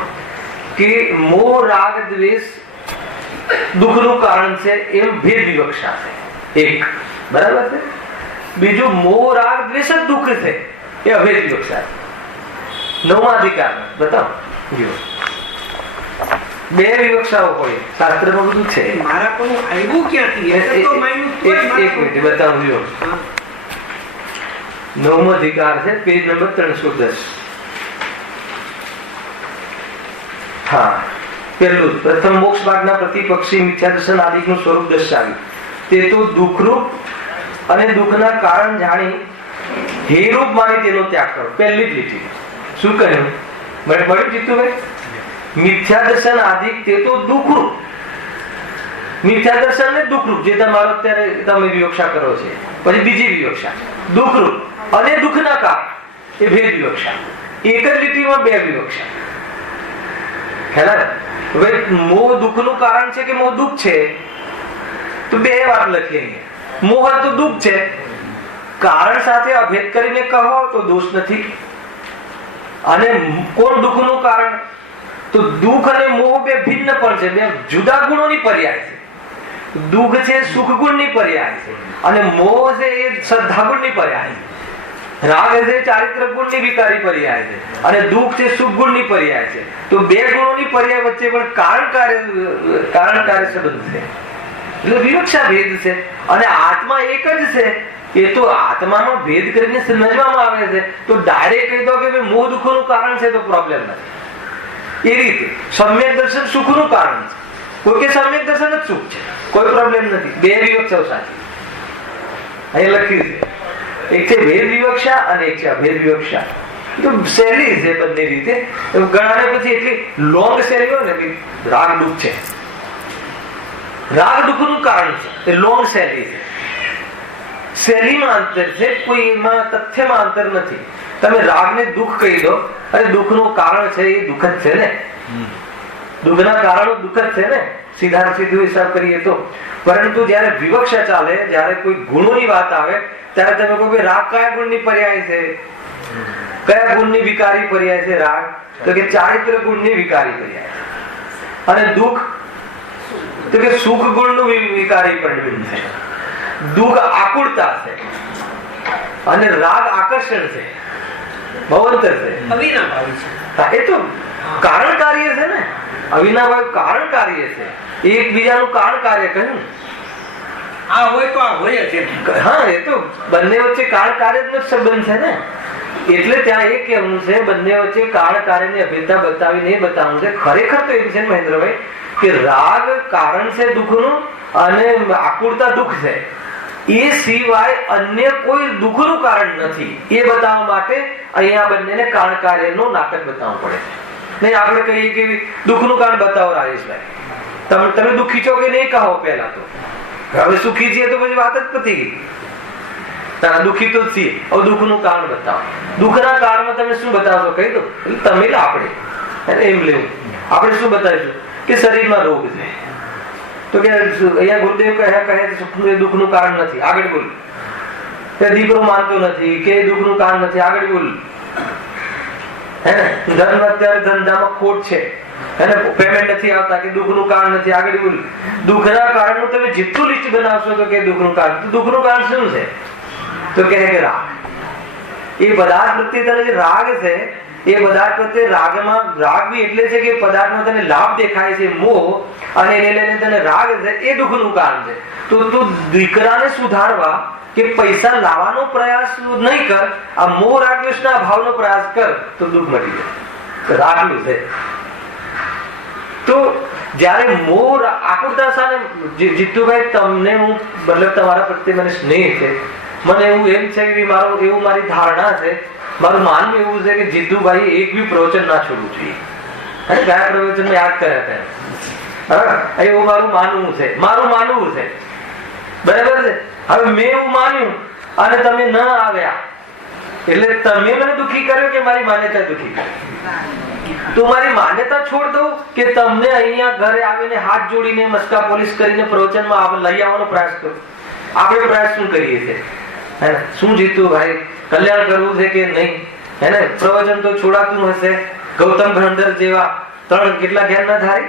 કે મોહ રાગ દ્વેષ દુઃખનું કારણ છે એમ ભેદ વિવક્ષા છે. એક બરાબર છે. બીજું મોહ રાગ દ્વેષ જ દુઃખ છે, એ અભેદ વિવક્ષા. 9મા અધિકાર બતાવો. બે વિવક્ષાઓ હોય શાસ્ત્રમાં, બધું છે. મારા પણ આવ્યું ક્યાંથી? એટલે તો માન્યું તો જ મારા એક મિનિટ બતાવું જો. 9મો અધિકાર છે, પેજ નંબર 310. હા, પહેલું પ્રથમ મોક્ષ માર્ગના પ્રતિપક્ષી મિથ્યાદર્શન આદિનું સ્વરૂપ દર્શાવ્યું. તે તો દુઃખરૂપ અને દુઃખના કારણ જાણી હેરૂપ માની તેનો ત્યાગ કરો. પહેલી જ લીટી શું કહ્યું? મળ્યું જીતુભાઈ? મિથ્યાદર્શન આદિ તે તો દુઃખરૂપ, મિથ્યાદર્શન ને દુઃખરૂપ જે તમારો અત્યારે તમે વિવક્ષા કરો છે. પછી બીજી વિવક્ષા દુઃખરૂપ અને દુઃખના કારણ, એ ભેદ વિવક્ષા. એક જ લીટીમાં બે વિવક્ષા. મોહ દુઃખનું કારણ છે કે મોહ દુઃખ છે, તો બે વાત લખીએ. મોહ તો દુઃખ છે, કારણ સાથે અભેદ કરીને કહો તો દોષ નથી. અને કોણ દુઃખનું કારણ? તો દુઃખ અને મોહ બે ભિન્ન પણ છે, બે જુદા ગુણોની પર્યાય છે. દુઃખ છે સુખ ગુણની પર્યાય છે, અને મોહ છે એ શ્રદ્ધા ગુણની પર્યાય છે. રાગ છે ચારિત્ર ગુણની વિકારી પર્યાય છે, અને દુઃખ છે સુખ ગુણની પર્યાય છે. તો બે ગુણોની પર્યાય વચ્ચે પણ કારણ કાર્ય સંબંધ છે, એટલે વિવક્ષા ભેદ છે. અને આત્મા એક જ છે, એ તો આત્મામાં ભેદ કરીને સમજવામાં આવે છે. તો ડાયરેક્ટ કહી દો કે મોહ દુઃખનું કારણ છે તો પ્રોબ્લેમ નથી. એ રીતે સમ્યક દર્શન સુખનું કારણ છે, કોઈ કે સમ્યક દર્શન જ સુખ છે, કોઈ પ્રોબ્લેમ નથી. બે વિવક્ષાઓ સાચી અહીં લખી છે. એક છે ભેદ વિવક્ષા અને એક છે અભેદ વિવક્ષા. તો શૈલી છે બંને રીતે. ઘણાને પછી એટલી લોંગ શૈલી હોય ને કે રાગ દુઃખ છે, રાગ દુઃખનું કારણ છે, એ લોંગ શૈલી છે. શૈલીમાં અંતર છે, કોઈ એમાં તથ્યમાં અંતર નથી. તમે રાગને દુઃખ કહી દો, અને દુઃખનું કારણ છે એ દુઃખ જ છે ને, દુઃખના કારણો દુઃખ જ છે ને, સીધો હિસાબ કરીએ તો. પરંતુ જયારે વિવક્ષા ચાલે, જયારે કોઈ ગુણોની વાત આવે, ત્યારે તમે કહો કે રાગ કયા ગુણની પર્યાય છે, કયા ગુણની વિકારી પર્યાય છે રાગ? તો કે ચારિત્ર ગુણની વિકારી પર્યાય. અને દુઃખ તો કે સુખ ગુણનું વિકારી પ્રતિબિંબ છે. દુઃખ આકુળતા છે અને રાગ આકર્ષણ છે, ભવંતર છે, અવિનાભાવી છે. એ તો કારણ કાર્ય છે ને, અવિનાભાવી કારણ કાર્ય છે. એકબીજાનું કારણ કાર્ય કહ્યું. આ હોય તો આ હોય છે. હા, એ તો બંને વચ્ચે કારણ કાર્ય નો સંબંધ છે ને. એટલે ત્યાં એ કહેવું છે, બંને વચ્ચે કારણ કાર્યની અભેદતા બતાવીને એ બતાવવું છે. ખરેખર તો એવું છે મહેન્દ્રભાઈ કે રાગ કારણ છે દુઃખનું અને આકુળતા દુઃખ છે, એ સિવાય અન્ય કોઈ દુઃખનું કારણ નથી. એ બતાવવા માટે અહીંયા બંનેને કારણ કાર્યનું નાટક બતાવવું પડે. નહીં આપણે કહીએ કે દુઃખનું કારણ બતાવો રાજેશભાઈ, તમે દુઃખી છો કે નહીં કહો પહેલા તો. હવે સુખી છીએ તો પછી વાત જ પતી ગઈ. દુઃખી તો છીએ, હવે દુઃખનું કારણ બતાવો. દુઃખના કારણમાં તમે શું બતાવશો કહી દો. તમે આપણે એમ લેવું, આપણે શું બતાવીશું કે શરીરમાં રોગ છે, તો કે અહીંયા ગુરુદેવ કહે દુઃખનું કારણ નથી, આગળ બોલ. દીકરો માનતો નથી કે દુઃખનું કારણ નથી, આગળ બોલ. હે ને, ધન અત્યારે ધંધામાં ખોટ છે, એને પેમેન્ટ નથી આવતા, કે દુઃખનું કારણ નથી, આગળ બોલ. દુઃખના કારણનું તમે જેટલું લિસ્ટ બનાવશો તો કે દુઃખનું કારણ. દુઃખનું કારણ શું છે? તો કે રાગ. એ પદાર્થ પ્રત્યે તને જે રાગ છે, એ પદાર્થ પ્રત્યે રાગમાં રાગ બી એટલે છે કે પદાર્થમાં તને લાભ દેખાય છે, મોહ, અને એને લઈને તને રાગ છે, એ દુઃખનું કારણ છે. તો તું દીકરાને સુધારવા કે પૈસા લાવવાનો પ્રયાસ નહીં કર, આ મોહ રાગ દ્વેષના ભાવનો પ્રયાસ કર તો દુઃખ મટી જાય. રાગનું છે. તો જયારે મોર આકુરતા સામે જીતુભાઈ, તમને હું મતલબ તમારા પ્રત્યે મને સ્નેહ છે, મને એવું એમ છે કે એવું મારી ધારણા છે, મારું માનવું એવું છે કે જીતુભાઈ એક બી પ્રવચન ના છોડવું જોઈએ. કયા પ્રવચન યાદ કર્યા હતા, એવું મારું માનવું છે, બરાબર છે. હવે મેં એવું માન્યું અને તમે ન આવ્યા, એટલે તમે મને દુઃખી કર્યો કે મારી માન્યતા દુઃખી કરી? તો મારી માન્યતા છોડ દઉં કે તમને અહીંયા ઘરે આવીને હાથ જોડીને મસ્કા પોલીસ કરીને પ્રવચનમાં લઈ આવવાનો પ્રયાસ કરો? આપણે પ્રયાસ શું કરીએ છીએ? હે ને, શું જીતું ભાઈ કલ્યાણ કરવું છે કે નહીં? હે ને, પ્રવચન તો છોડાતું હશે. ગૌતમ ગંધર જેવા 3 કેટલા જ્ઞાનના ધારી?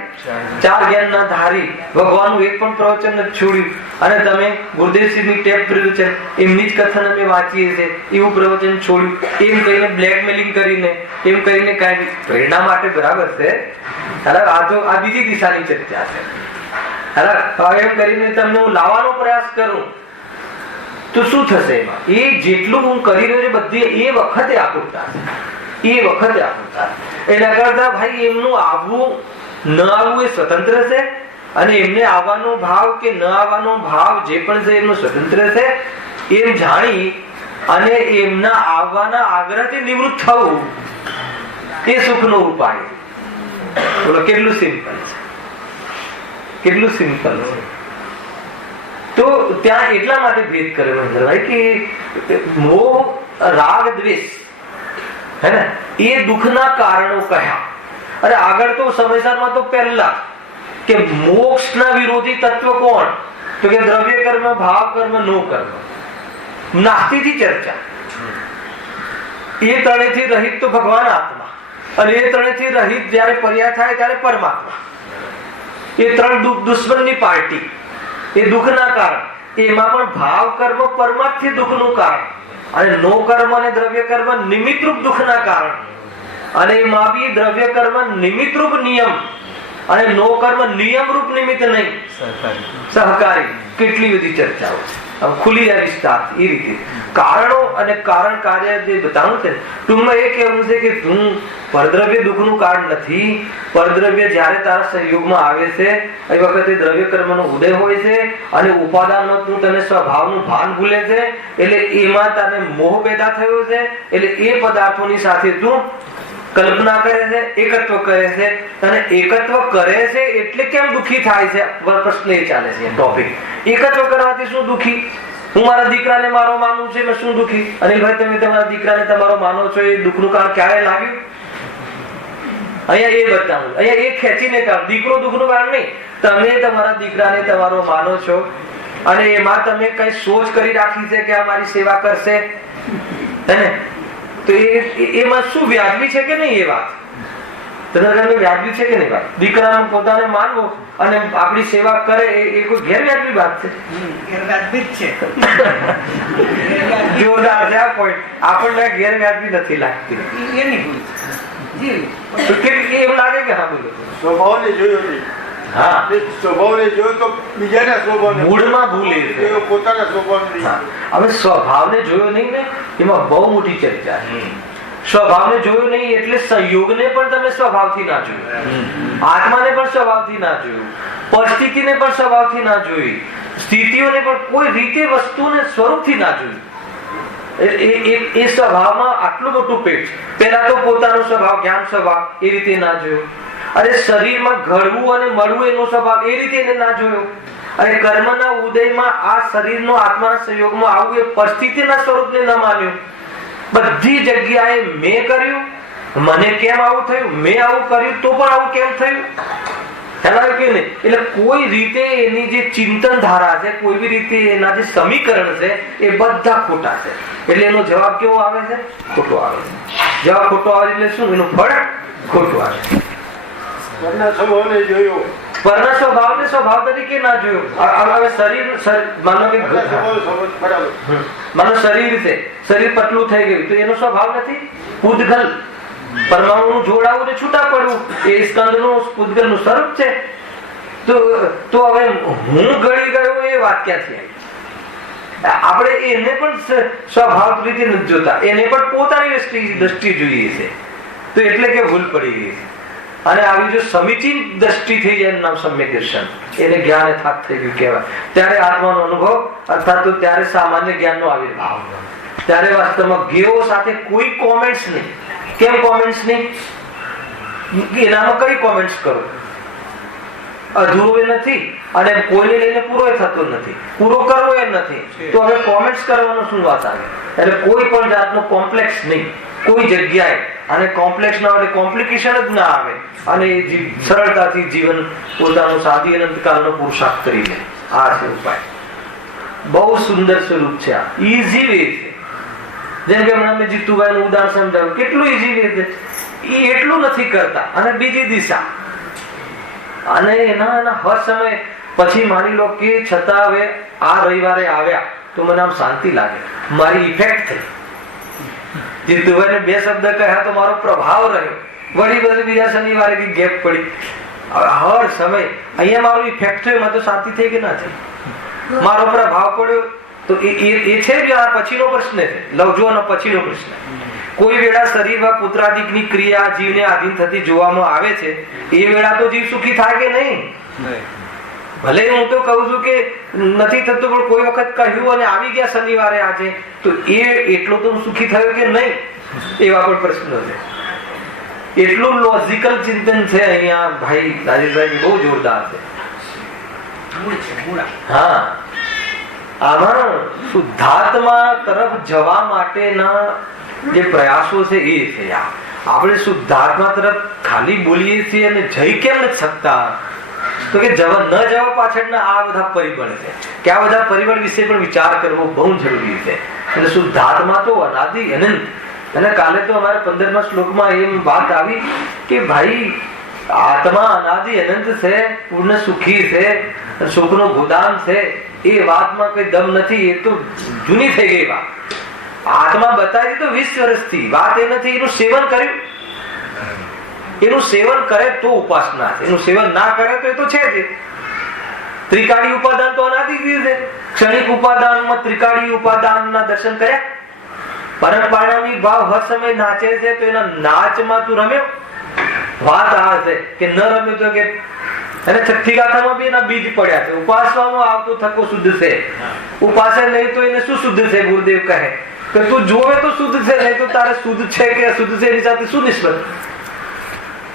4 જ્ઞાનના ધારી ભગવાનનું એક પણ પ્રવચન નથી છોડ્યું. અને તમે ગુરુદેવસિંહની ટેપ પ્રવચન એમની જ કથન અમે વાંચીએ છીએ, એવું પ્રવચન છોડ્યું એમ કહીને બ્લેકમેલિંગ કરીને એમ કરીને કાંઈ પ્રેરણા માટે બરાબર છે. આ બીજી દિશાની ચર્ચા છે. એમ કરીને તમને હું લાવવાનો પ્રયાસ કરું તો શું થશે એમાં? એ જેટલું હું કરી રહ્યો છું બધી એ વખતે આકૃતતા છે, એ વખતે આકૃતતા. એના કરતા ભાઈ એમનું આવવું ન આવવું એ સ્વતંત્ર છે, અને એમને આવવાનો ભાવ કે ન આવવાનો ભાવ જે પણ છે એમનો સ્વતંત્ર છે. એમ જાણી અને એમના આવવાના આગ્રહથી નિવૃત્ત થવું એ સુખનો ઉપાય. બોલો કેટલું સિમ્પલ છે, કેટલું સિમ્પલ છે. તો ત્યાં એટલા માટે ભેદ કરેલો ભાઈ કે મોહ રાગ દ્વેષ હે ને એ દુઃખના કારણો કહ્યા. અરે આગળ તો સમયસારમાં તો પહેલા કે મોક્ષના વિરોધી તત્વ કોણ? તો કે દ્રવ્ય કર્મ, ભાવ કર્મ, નો કર્મ. નાસ્તિથી ચર્ચા. એ ત્રણેયથી રહિત તો ભગવાન આત્મા, અને એ ત્રણેયથી રહિત જયારે પર્યા થાય ત્યારે પરમાત્મા. એ 3 દુશ્મનની પાર્ટી, એ દુઃખના કારણ. એમાં પણ ભાવ કર્મ પરમાર્થથી દુઃખનું કારણ, અને નો કર્મ અને દ્રવ્ય કર્મ નિમિત્તરૂપ દુઃખના કારણ. અને એમાં બી દ્રવ્ય કર્મ નિમિત્તરૂપ નિયમ, અને નો કર્મ નિયમરૂપ નિમિત્ત નહીં, સહકારી. કેટલી બધી ચર્ચાઓ ખુલી જાય વિસ્તાર. એ રીતે કારણો અને કારણ કાર્ય જે બતાવું છે ટૂંકમાં એ કહેવું છે કે તું પરદ્રવ્ય દુઃખનું કારણ નથી. પરદ્રવ્ય જ્યારે તારા સંયોગમાં આવે છે એ વખતે દ્રવ્ય કર્મનો ઉદય હોય છે, અને ઉપાદાનનો તું તને સ્વભાવનું ભાન ભૂલે છે, એટલે એમાં તને મોહ પેદા થયો છે. એટલે એ પદાર્થોની સાથે તું કલ્પના કરે છે, એકત્વ કરે છે. અને એકત્વ કરે છે એટલે કેમ દુઃખી થાય છે? પ્રશ્ન એ ચાલે છે ટોપિક. એકત્વ કરવાથી શું દુઃખી? હું મારા દીકરાને મારો માનું છું, એમાં શું દુઃખી? અનિલભાઈ તમે તમારા દીકરાને તમારો માનો છો, એ દુઃખનું કારણ ક્યારે લાગ્યું? અહીંયા એ બતાવું, અહીંયા એ ખેંચીને કારણ. દીકરો દુઃખનું કારણ નહીં. તમે તમારા દીકરાને તમારો માનો છો, અને એમાં તમે કઈ સોચ કરી રાખી છે કે આ મારી સેવા કરશે, હે ને? તો એમાં શું વ્યાજબી છે કે નહીં? એ વાત વ્યાજબી છે કે નહીં? વાત દીકરાને પોતાને માનવો અને આપણી સેવા કરે એ કોઈ ગેરવ્યાજબી વાત છે? ગેરવ્યાજબી જ છે. જોરદાર છે આ પોઈન્ટ. આપણને ગેરવ્યાજબી નથી લાગતી. એની ભૂલ છે. એમ લાગે કે હા બોલો સ્વભાવને જોયો નહીં. હા, સ્વભાવને જોયો તો બીજાના સ્વભાવને મૂળમાં ભૂલે છે, પોતાના સ્વભાવને. હવે સ્વભાવને જોયો નહીં ને એમાં બહુ મોટી ચર્ચા છે. સ્વભાવને જોયો નહીં એટલે સંયોગને પણ તમે સ્વભાવથી ના જોયું, આત્માને પણ સ્વભાવથી ના જોયું, પરિસ્થિતિને પણ સ્વભાવથી ના જોઈ, સ્થિતિઓને પણ કોઈ રીતે વસ્તુને સ્વરૂપથી ના જોયું. એ સ્વભાવમાં આટલું મોટું પેટ. પહેલા તો પોતાનો સ્વભાવ, જ્ઞાન સ્વભાવ એ રીતે ના જોયો. અરે શરીરમાં ઘડવું અને મળવું એનો સ્વભાવ એ રીતે એને ના જોયો. અને કર્મના ઉદયમાં આ શરીરનો આત્માના સંયોગમાં આવવું એ પરિસ્થિતિના સ્વરૂપને ન માન્યું. બધી જગ્યાએ મેં કર્યું, મને કેમ આવું થયું, મેં આવું કર્યું તો પણ આવું કેમ થયું, ખ્યાલ કે નહીં? એટલે કોઈ રીતે એની જે ચિંતન ધારા છે, કોઈ બી રીતે એના જે સમીકરણ છે એ બધા ખોટા છે. એટલે એનો જવાબ કેવો આવે છે? ખોટો આવે છે. જવાબ ખોટો આવે એટલે શું? એનું ફળ ખોટું આવે. પરના સ્વભાવને જોયો, પરના સ્વભાવને સ્વભાવ તરીકે ના જોયો. હવે શરીર માનો કે માનો શરીર છે, શરીર પતલું થઈ ગયું તો એનો સ્વભાવ નથી? પૂદગલ પરમાણુનું જોડાવું ને છૂટા પડવું એ સ્કંદનું પૂદગલનું સ્વરૂપ છે. તો હવે હું ગળી ગયો એ વાત ક્યાંથી આવી? આપણે એને પણ સ્વભાવ રીતે નથી જોતા, એને પણ પોતાની દ્રષ્ટિ જોઈએ છે. તો એટલે કે ભૂલ પડી ગઈ છે. અને આવી જો સમીચીન દ્રષ્ટિ થઈ જાય, નામ સમ્યક દર્શન, એને જ્ઞાન યથાર્થ થઈ ગયું કહેવાય. ત્યારે આત્માનો અનુભવ અર્થાત તો ત્યારે સામાન્ય જ્ઞાનનો આવિર્ભાવ. ત્યારે વાસ્તવમાં ગેઓ સાથે કોઈ કોમેન્ટ્સ નહીં. કેમ કોમેન્ટ્સ નહીં? એનામાં કઈ કોમેન્ટ્સ કરો? અધૂરો એ નથી અને કોઈને લઈને પૂરો થતો નથી, પૂરો કરવો એ નથી. તો હવે કોમેન્ટ્સ કરવાનો શું વાત આવે? એટલે કોઈ પણ જાતનો કોમ્પ્લેક્સ નહીં કોઈ જગ્યાએ. અને કોમ્પ્લેક્સ ના આવે, કોમ્પ્લિકેશન જ ના આવે, અને સરળતાથી જીવન પોતાનું સાદી અનંતકાળનો પુરુષાર્થ કરી લે. આ છે ઉપાય. બહુ સુંદર સ્વરૂપ છે આ. ઈઝી વે છે. જેમ કે હમણાં મેં જીતુભાઈ નું ઉદાહરણ સમજાવ્યું, કેટલું ઈઝી વે છે. એ એટલું નથી કરતા, અને બીજી દિશા, અને એના હર સમય પછી માની લો કે છતાં હવે આ રવિવારે આવ્યા તો મને આમ શાંતિ લાગે, મારી ઇફેક્ટ થઈ. જીતુભાઈને 2 શબ્દ કહ્યા તો મારો પ્રભાવ રહ્યો, વળી પછી બીજા શનિવારે કઈ ગેપ પડી. હર સમય અહીંયા મારો ઇફેક્ટ થયો, મને તો શાંતિ થઈ કે ના થઈ, મારો પ્રભાવ પડ્યો. તો એ છે જ આ પછીનો પ્રશ્ન છે, લવજોનો પછીનો પ્રશ્ન. કોઈ વેળા શરીરમાં પુત્રાદિકની ક્રિયા જીવને આધીન થતી જોવામાં આવે છે, એ વેળા તો જીવ સુખી થાય કે નહીં? ભલે હું તો કહું છું કે નથી થતું, પણ કોઈ વખત કહ્યું અને આવી ગયા શનિવારે આજે, તો એ એટલો તો સુખી થયો કે નહીં? એવા પણ પ્રશ્નો છે. એટલું લોજિકલ ચિંતન છે અહીંયા ભાઈ રાજેશભાઈ, બહુ જોરદાર છે. હા, આમાં શુદ્ધાત્મા તરફ જવા માટેના જે પ્રયાસો છે એ છે. આપણે શુદ્ધાત્મા તરફ ખાલી બોલીએ છીએ અને જઈ કેમ નથી શકતા? તો કે ન જવા પાછળના આ બધા પરિબળ છે, કે આ બધા પરિબળ વિશે પણ વિચાર કરવો બહુ જરૂરી છે. અને શુદ્ધાત્મા તો અનાદિ અનંત. અને કાલે તો અમારે 15મા શ્લોકમાં એમ વાત આવી કે ભાઈ આત્મા અનાદિ અનંત છે, પૂર્ણ સુખી છે, સુખનો ગોદામ છે. એ વાતમાં કઈ દમ નથી, એ તો જૂની થઈ ગઈ વાત. આત્મા બતાવી તો 20 વર્ષથી. વાત એ નથી, એનું સેવન કર્યું, એનું સેવન કરે તો ઉપાસના છે, એનું સેવન ના કરે તો એ તો છે જ. ત્રિકાળી ઉપાદાન તો અનાદિ છે. ક્ષણિક ઉપાદાનમાં ત્રિકાળી ઉપાદાનના દર્શન કર્યા. પરમપાણામી ભાવ હર સમય નાચે છે, તો એના નાચમાં તું રમ્યો? વાત આ છે કે ન રમ્યો તો કે અને છઠ્ઠી ગાથામાં બી એના બીજ પડ્યા છે. ઉપાસવામાં આવતો થકો શુદ્ધ છે, ઉપાસે નહીં તો એને શું શુદ્ધ છે? ગુરુદેવ કહે કે તું જોવે તો શુદ્ધ છે, નહીં તો તારે શુદ્ધ છે કે અશુદ્ધ છે એની સાથે શું નિસ્બત?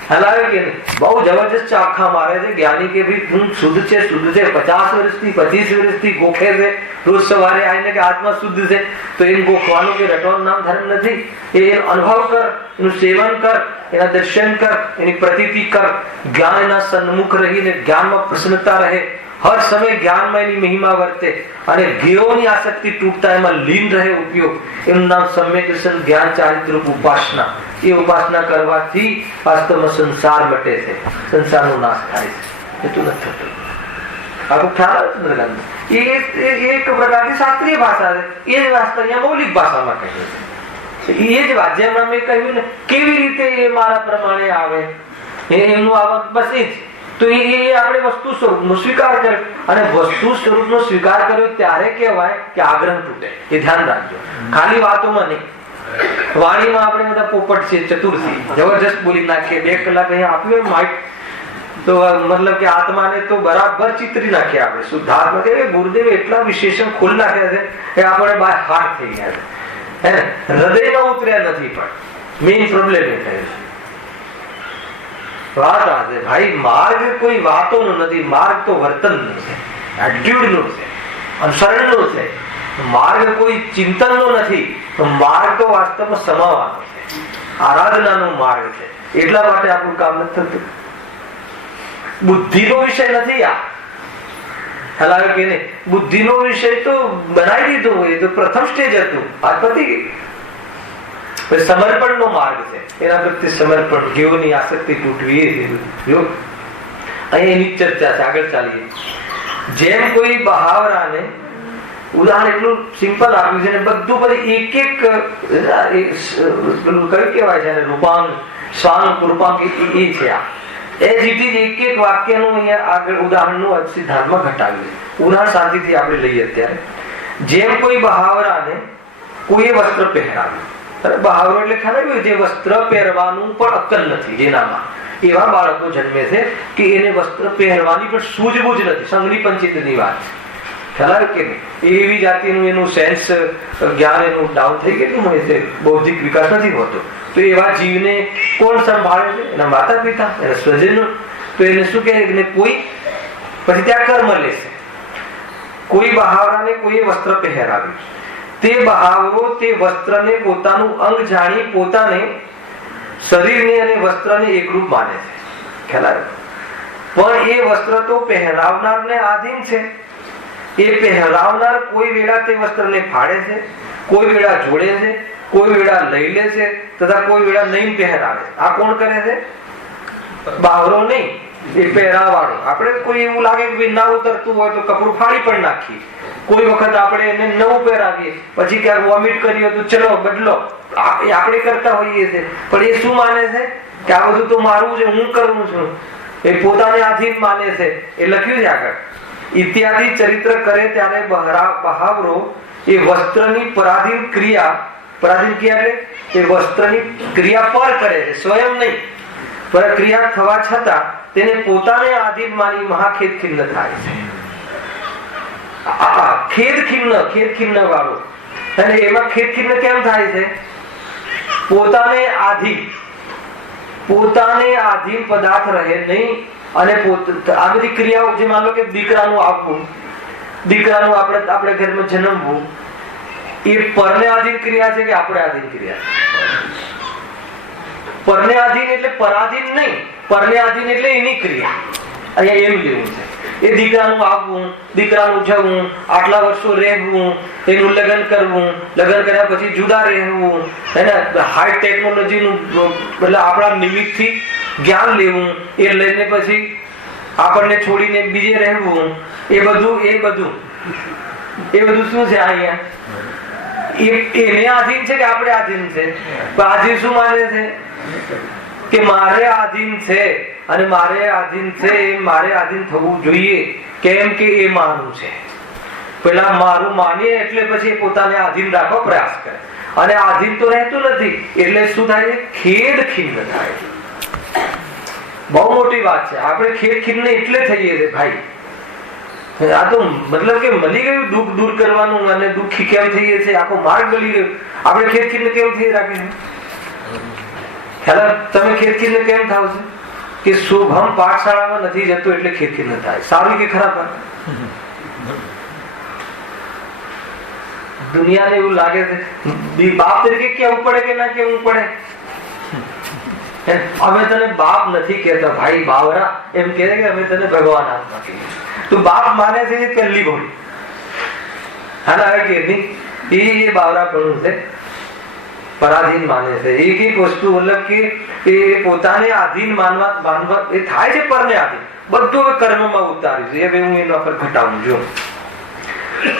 હલાવે કે નહીં? બહુ જબરજસ્ત ચાખા મારે છે જ્ઞાની કે ભાઈ હું શુદ્ધ છે, શુદ્ધ છે. 50 વર્ષથી 25 વર્ષથી ગોખે છે, રોજ સવારે આવીને કે આત્મા શુદ્ધ છે. તો એમ ગોખવાનું કે રટવાનું નામ ધર્મ નથી. એ અનુભવ કર, એનું સેવન કર, એના દર્શન કર, એની પ્રતીતિ કર. જ્ઞાન એના સન્મુખ રહીને જ્ઞાનમાં પ્રસન્નતા રહે, હર સમય જ્ઞાનમાં એની મહિમા વર્તે, અને જ્ઞેયોની આસક્તિ તૂટતા એમાં લીન રહે ઉપયોગ. એનું નામ સમ્યક દર્શન જ્ઞાન ચારિત્ર ઉપાસના. એ ઉપાસના કરવાથી વાસ્તવમાં સંસાર મટે છે, સંસારનો નાશ થાય છે. એ તો નથી થતું. આખું ખ્યાલ આવે છે? એ એક પ્રકારની શાસ્ત્રીય ભાષા છે. એ જ વાસ્તવ અહીંયા મૌલિક ભાષામાં કહે છે. એ જ વાત જેમ મેં કહ્યું ને, કેવી રીતે એ મારા પ્રમાણે આવે, એમનું આવક બસ એ જ. તો એ આપણે વસ્તુ સ્વરૂપનો સ્વીકાર કર્યો, અને વસ્તુ સ્વરૂપનો સ્વીકાર કર્યો ત્યારે કહેવાય કે આગ્રહ તૂટે. એ ધ્યાન રાખજો, ખાલી વાતોમાં નહીં. વાણીમાં આપણે બધા પોપટ છે, ચતુર્થી જબરજસ્ત બોલી નાખીએ. 2 કલાક અહીંયા આપ્યું માઇક તો મતલબ કે આત્માને તો બરાબર ચિતરી નાખીએ આપણે. શુદ્ધાત્મા કે ગુરુદેવ એટલા વિશેષણ ખોલી નાખ્યા છે કે આપણે બાય હાર્ટ થઈ ગયા છે, હૃદયમાં ઉતર્યા નથી. પણ મેઇન પ્રોબ્લેમ એ થયો છે. વાત આ છે ભાઈ, માર્ગ કોઈ વાતોનો નથી, માર્ગ તો વર્તનનો છે, એટીટ્યુડનો છે, અનુસરણનો છે. માર્ગ કોઈ ચિંતનનો નથી, માર્ગ તો વાસ્તવમાં સમાવાનો છે, આરાધનાનો માર્ગ છે. એટલા માટે આપણું કામ નથી થતું. બુદ્ધિનો વિષય નથી આ. હલાવે કે નહીં? બુદ્ધિનો વિષય તો બનાવી દીધો હોય, તો પ્રથમ સ્ટેજ હતું, આ પતી ગઈ. સમર્પણનો માર્ગ છે, એના પ્રત્યે સમર્પણ, જીવની આસક્તિ તૂટવી. અહીં એની ચર્ચા છે, આગળ ચાલીએ. જેમ કોઈ બહાવરાને ઉદાહરણ એટલું સિમ્પલ આપ્યું છે ને, બધું પછી એક કયું કહેવાય છે, રૂપાંગ સ્વાંગ રૂપાંગ એ છે. આ એક વાક્યનું અહીંયા આગળ ઉદાહરણનું સિદ્ધાંતમાં ઘટાડ્યું. ઉદાહરણ શાંતિથી આપણે લઈએ. અત્યારે જેમ કોઈ બહાવરાને કોઈ વસ્ત્ર પહેરાવ્યું, બહાવરો એટલે ખબર જે વસ્ત્ર પહેરવાનું પણ અક્કલ નથી જેનામાં, એવા બાળકો જન્મે છે કે એને વસ્ત્ર પહેરવાની પણ સૂઝબૂઝ નથી. સંઘની પંચિતની વાત ખ્યાલ કે નહીં? એવી જાતિનું એનું સેન્સ જ્ઞાન એનું ડાઉન થઈ ગયેલું હોય છે, બૌદ્ધિક વિકાસ નથી હોતો. તો એવા જીવને કોણ સંભાળે છે? એના માતા પિતા, એના સ્વજનો. તો એને શું કહે? કોઈ પછી ત્યાં કર્મ લેશે. કોઈ બહાવરાને કોઈ વસ્ત્ર પહેરાવ્યું, તે બહાવરો તે વસ્ત્રને પોતાનું અંગ જાણી પોતાને શરીરને અને વસ્ત્રને એકરૂપ માને છે. ખ્યાલ આવે? પણ એ વસ્ત્ર તો પહેરાવનારને આધીન છે. એ પહેરાવનાર કોઈ વેળા તે વસ્ત્રને ફાડે છે, કોઈ વેળા જોડે છે, કોઈ વેળા લઈ લે છે તથા કોઈ વેળા નહીં પહેરાવે. આ કોણ કરે છે? બાવરો નહીં, એ પહેરાવાળો. આપણે કોઈ એવું લાગે કે ના ઉતરતું હોય તો કપડું ફાડી પણ નાખીએ. કોઈ વખત આપણે એને નવું પહેરાવીએ, પછી ક્યાંક વોમિટ કરીએ તો ચલો બદલો, આપણે કરતા હોઈએ છીએ. પણ એ શું માને છે કે આ બધું તો મારું છે, હું કરું છું. એ પોતાને આધીન માને છે. એ લખ્યું છે આગળ, ઇત્યાદિ ચરિત્ર કરે ત્યારે બહાવરો એ વસ્ત્રની પરાધીન ક્રિયા, પરાધીન ક્રિયા એટલે એ વસ્ત્રની ક્રિયા પર કરે છે, સ્વયં નહીં. પ્રક્રિયા થવા છતાં તેને પોતાને આધીન માની મહાખેદ ખિન્ન થાય છે. ખેદ ખિન્ન વાળો. અને એમાં ખેદ ખિન્ન કેમ થાય છે? પોતાને આધીન પદાર્થ રહે નહીં. અને આ બધી ક્રિયાઓ, જે માનો કે દીકરાનું આપવું, દીકરાનું આપણે ઘરમાં જન્મવું, એ પરને આધીન ક્રિયા છે કે આપણે આધીન ક્રિયા? પરને આધીન એટલે પરાધીન નહીં, પરને આધીન એટલે એની ક્રિયા. અહીંયા એમ લેવું છે. એ દીકરાનું આવવું, દીકરાનું જવું, આટલા વર્ષો રહેવું, એનું લગ્ન કરવું, લગ્ન કર્યા પછી જુદા રહેવું, એને હાઈ ટેકનોલોજીનું એટલે આપણા નિમિત્તથી જ્ઞાન લેવું, એ લઈને પછી આપણને છોડીને બીજે રહેવું, એ બધું શું છે અહીંયા? એને આધીન છે કે આપણે આધીન છે? આધીન શું માને છે કે મારે આધીન છે, અને મારે આધીન છે, મારે આધીન થવું જોઈએ. કેમ કે એ મારું છે. પેલા મારું માનીએ એટલે પછી પોતાને આધીન રાખવા પ્રયાસ કરે, અને આધીન તો રહેતું નથી. એટલે શું થાય? ખેદ ખિન્ન થાય. બહુ મોટી વાત છે. આપણે ખેદ ખિન્ન એટલે થઈએ છે ભાઈ. આ તો મતલબ કે મળી ગયું દુઃખ દૂર કરવાનું, અને દુઃખી કેમ થઈએ છે, આખો માર્ગ મળી ગયો. આપણે ખેદ ખિન્ન કેમ થઈ રાખીએ? તમે ખેદ ખિન્ન કેમ થાવ છો? કે શુભમ પાઠશાળામાં નથી જતો એટલે ખેદ ખિન્ન થાય. સારું કે ખરાબ? દુનિયાને એવું લાગે છે, બાપ તરીકે કેવું પડે કે ના કેવું પડે? અમે તને બાપ નથી કહેતા ભાઈ, બાવરા એમ કહે કે અમે તને ભગવાન આત્મા કહીએ. તું બાપ માને છે એ પહેલી ભૂલ. હા કે નહીં? એ બાવરા પણ છે, પરાધીન માને છે. એક એક વસ્તુ મતલબ કે એ પોતાને આધીન માનવા એ થાય છે. પરને આધીન બધું કર્મમાં ઉતાર્યું છે. હવે હું એના પર ઘટાડું જો.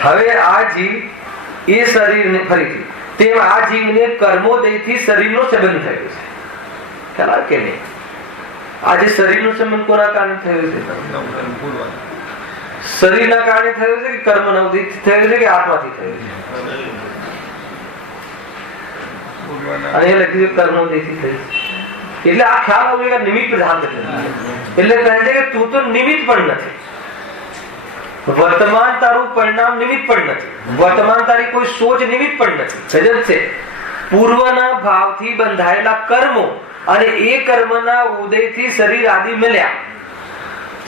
હવે આ જીવ એ શરીરને ફરીથી તેમ આ જીવને કર્મોદયથી શરીરનો સંબંધ થયો છે. ખ્યાલ કે નહીં? આજે શરીરનો સંબંધ કોના કારણે થયો છે? શરીરના કારણે થયો છે કે કર્મના ઉદયથી થયો છે કે આત્માથી થયો છે? અને એ લખ્યું કર્મોદયથી થયું. એટલે આ ખ્યાલ આવશે નિમિત્ત પ્રધાન. એટલે કહે છે કે તું તો નિમિત્ત પણ નથી. વર્તમાન તારું પરિણામ નિમિત્ત પણ નથી. વર્તમાન તારી કોઈ સોચ નિમિત્ત પણ નથી. સજજ છે. પૂર્વના ભાવથી બંધાયેલા કર્મો અને એ કર્મના ઉદયથી શરીર આદિ મળ્યા.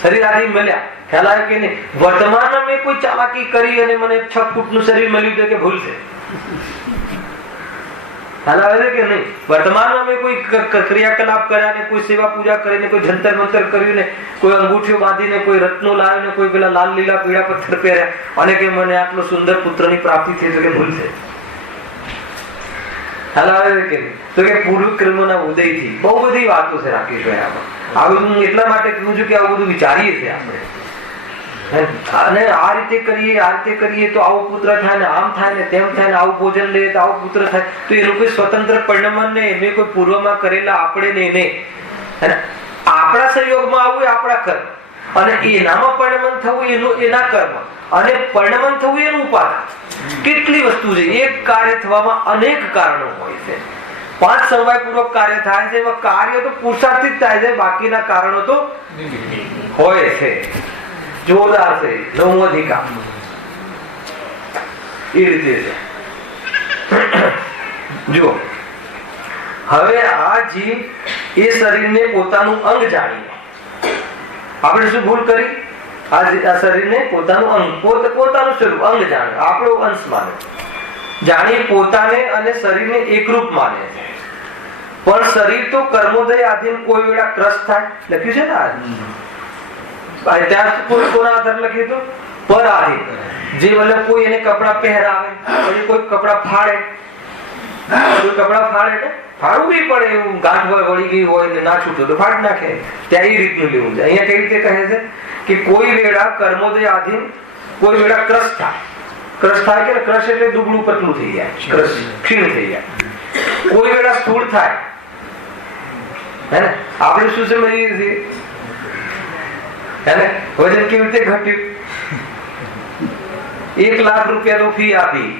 ખ્યાલ આવે કે નહીં? વર્તમાનમાં મેં કોઈ ચાલાકી કરી અને મને 6 ફૂટનું શરીર મળ્યું છે કે ભૂલ છે? ખ્યાલ આવે છે કે નહીં? વર્તમાનમાં મેં કોઈ ક્રિયાકલાપ કર્યા ને, કોઈ સેવા પૂજા કરીને, કોઈ જંતર મંતર કર્યું ને, કોઈ અંગૂઠીઓ બાંધીને, કોઈ રત્નો લાવ્યો ને, કોઈ પેલા લાલ લીલા પીળા પથ્થર પહેર્યા અને કે મને આટલો સુંદર પુત્રની પ્રાપ્તિ થઈ છે કે ભૂલ છે? ખ્યાલ આવે છે કે નહીં? તો કે પૂર્વ કર્મના ઉદયથી બહુ બધી વાતો છે રાકેશભાઈ આમાં. આવું એટલા માટે કહું છું કે આવું બધું વિચારીએ છીએ આપણે. અને આ રીતે કરીએ તો આવું પુત્ર થાય ને, આમ થાય ને, તેમ થાય ને, આવું ભોજન લે તો આવું પુત્ર થાય. તો એનું કોઈ સ્વતંત્ર પરિણામ ને એને કોઈ પૂર્વમાં કરેલા આપણે ને આપણા સંયોગમાં આવવું એ આપણા કર્મ, અને એનામાં પરિણામ થવું એનું એના કર્મ, અને પરિણામ થવું એનું ઉપાદાન. કેટલી વસ્તુ છે. એક કાર્ય થવામાં અનેક કારણો હોય છે. 5 સમવાયપૂર્વક કાર્ય થાય છે. એમાં કાર્ય તો પુરુષાર્થથી જ થાય છે, બાકીના કારણો તો હોય છે. જોરદાર છે. 9મો અધિકાર એ રીતે છે. જો હવે આ જીવ એ શરીરને પોતાનું અંગ જાણીને, આપણે શું ભૂલ કરી? આ શરીરને પોતાનું અંગ, પોતાનું સ્વરૂપ અંગ જાણે, આપણો અંશ માને, જાણી પોતાને અને શરીરને એકરૂપ માને છે. પણ શરીર તો કર્મોદય આધીન કોઈ વેળા ક્રશ થાય. લખ્યું છે ને ત્યાં કોના આધાર લખ્યું હતું? પર આધીન. જે મતલબ કોઈ એને કપડા પહેરાવે, પછી કોઈ કપડા ફાડે, કોઈ કપડા ફાડે ને ફાડવું બી પડે, એવું ગાંઠ વળી ગઈ હોય ને ના છૂટો તો ફાડ નાખે, ત્યાં એ રીતનું લેવું છે. અહીંયા કઈ રીતે કહે છે કે કોઈ વેળા કર્મોદય આધીન કોઈ વેળા ક્રશ થાય. ક્રશ થાય કે ક્રશ એટલે દુબળું પતલું થઈ જાય, ક્રશ ક્ષીણ થઈ જાય. કોઈ વેળા સ્થૂળ થાય, હે ને આપણે શું સમજીએ છીએ, હે ને વજન કેવી રીતે ઘટ્યું, 1 લાખ રૂપિયાનો ફી આપી,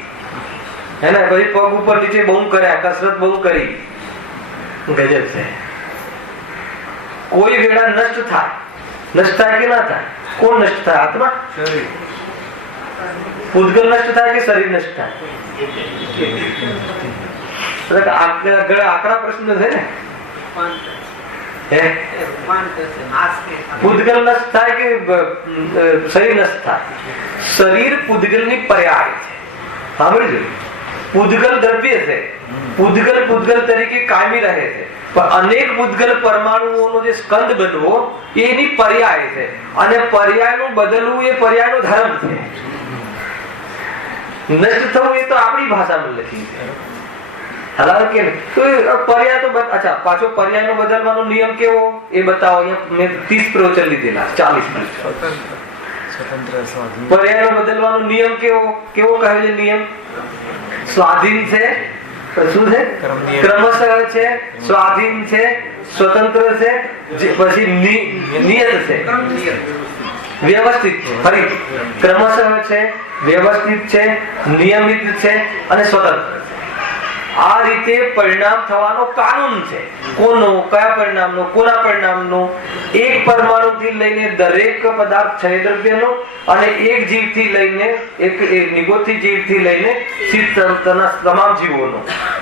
હે ને પછી પગ ઉપર નીચે બહુ કર્યા, કસરત બહુ કરી, ગજબ છે. કોઈ વેળા નષ્ટ થાય. નષ્ટ થાય કે ના થાય? કોણ નષ્ટ થાય? આત્મા, પૂતગલ નષ્ટ થાય કે શરીર નષ્ટ થાય? આકડા પ્રશ્ન છે ને. પૂતગલ નષ્ટ થાય કે શરીર નષ્ટ થાય? શરીર પૂતગલની પર્યાય છે. સાંભળજો, પૂતગલ દ્રવ્ય છે, પૂતગલ તરીકે કાયમી રહે છે, પણ અનેક પૂતગલ પરમાણુઓનો જે સ્કંદ બનવો એની પર્યાય છે, અને પર્યાયનું બદલવું એ પર્યાયનો ધર્મ છે. નષ્ટ થવું એ તો આપણી ભાષામાં લખી છે. હલાલ કે તો પર્યાય તો અચ્છા, પાછો પર્યાયનો બદલવાનો નિયમ કેવો એ બતાવો. અહીંયા મેં 30 પ્રવચન લીધેલા, 40 પર્યાયનો બદલવાનો નિયમ કેવો કહે છે? નિયમ સ્વાધીન છે, શું છે? ક્રમશઃ છે, સ્વાધીન છે, સ્વતંત્ર છે, પછી નિયત છે, વ્યવસ્થિત. ફરી ક્રમશઃ છે, વ્યવસ્થિત છે, નિયમિત છે અને સ્વતંત્ર છે. આ રીતે પરિણામ થવાનો કાનૂન છે. કોનો? કયા પરિણામનો? કોના પરિણામનો? એક પરમાણુથી લઈને દરેક પદાર્થ ક્ષય દ્રવ્યનો, અને એક જીવથી લઈને એક નિગોથી જીવથી લઈને સિદ્ધના તમામ જીવોનો,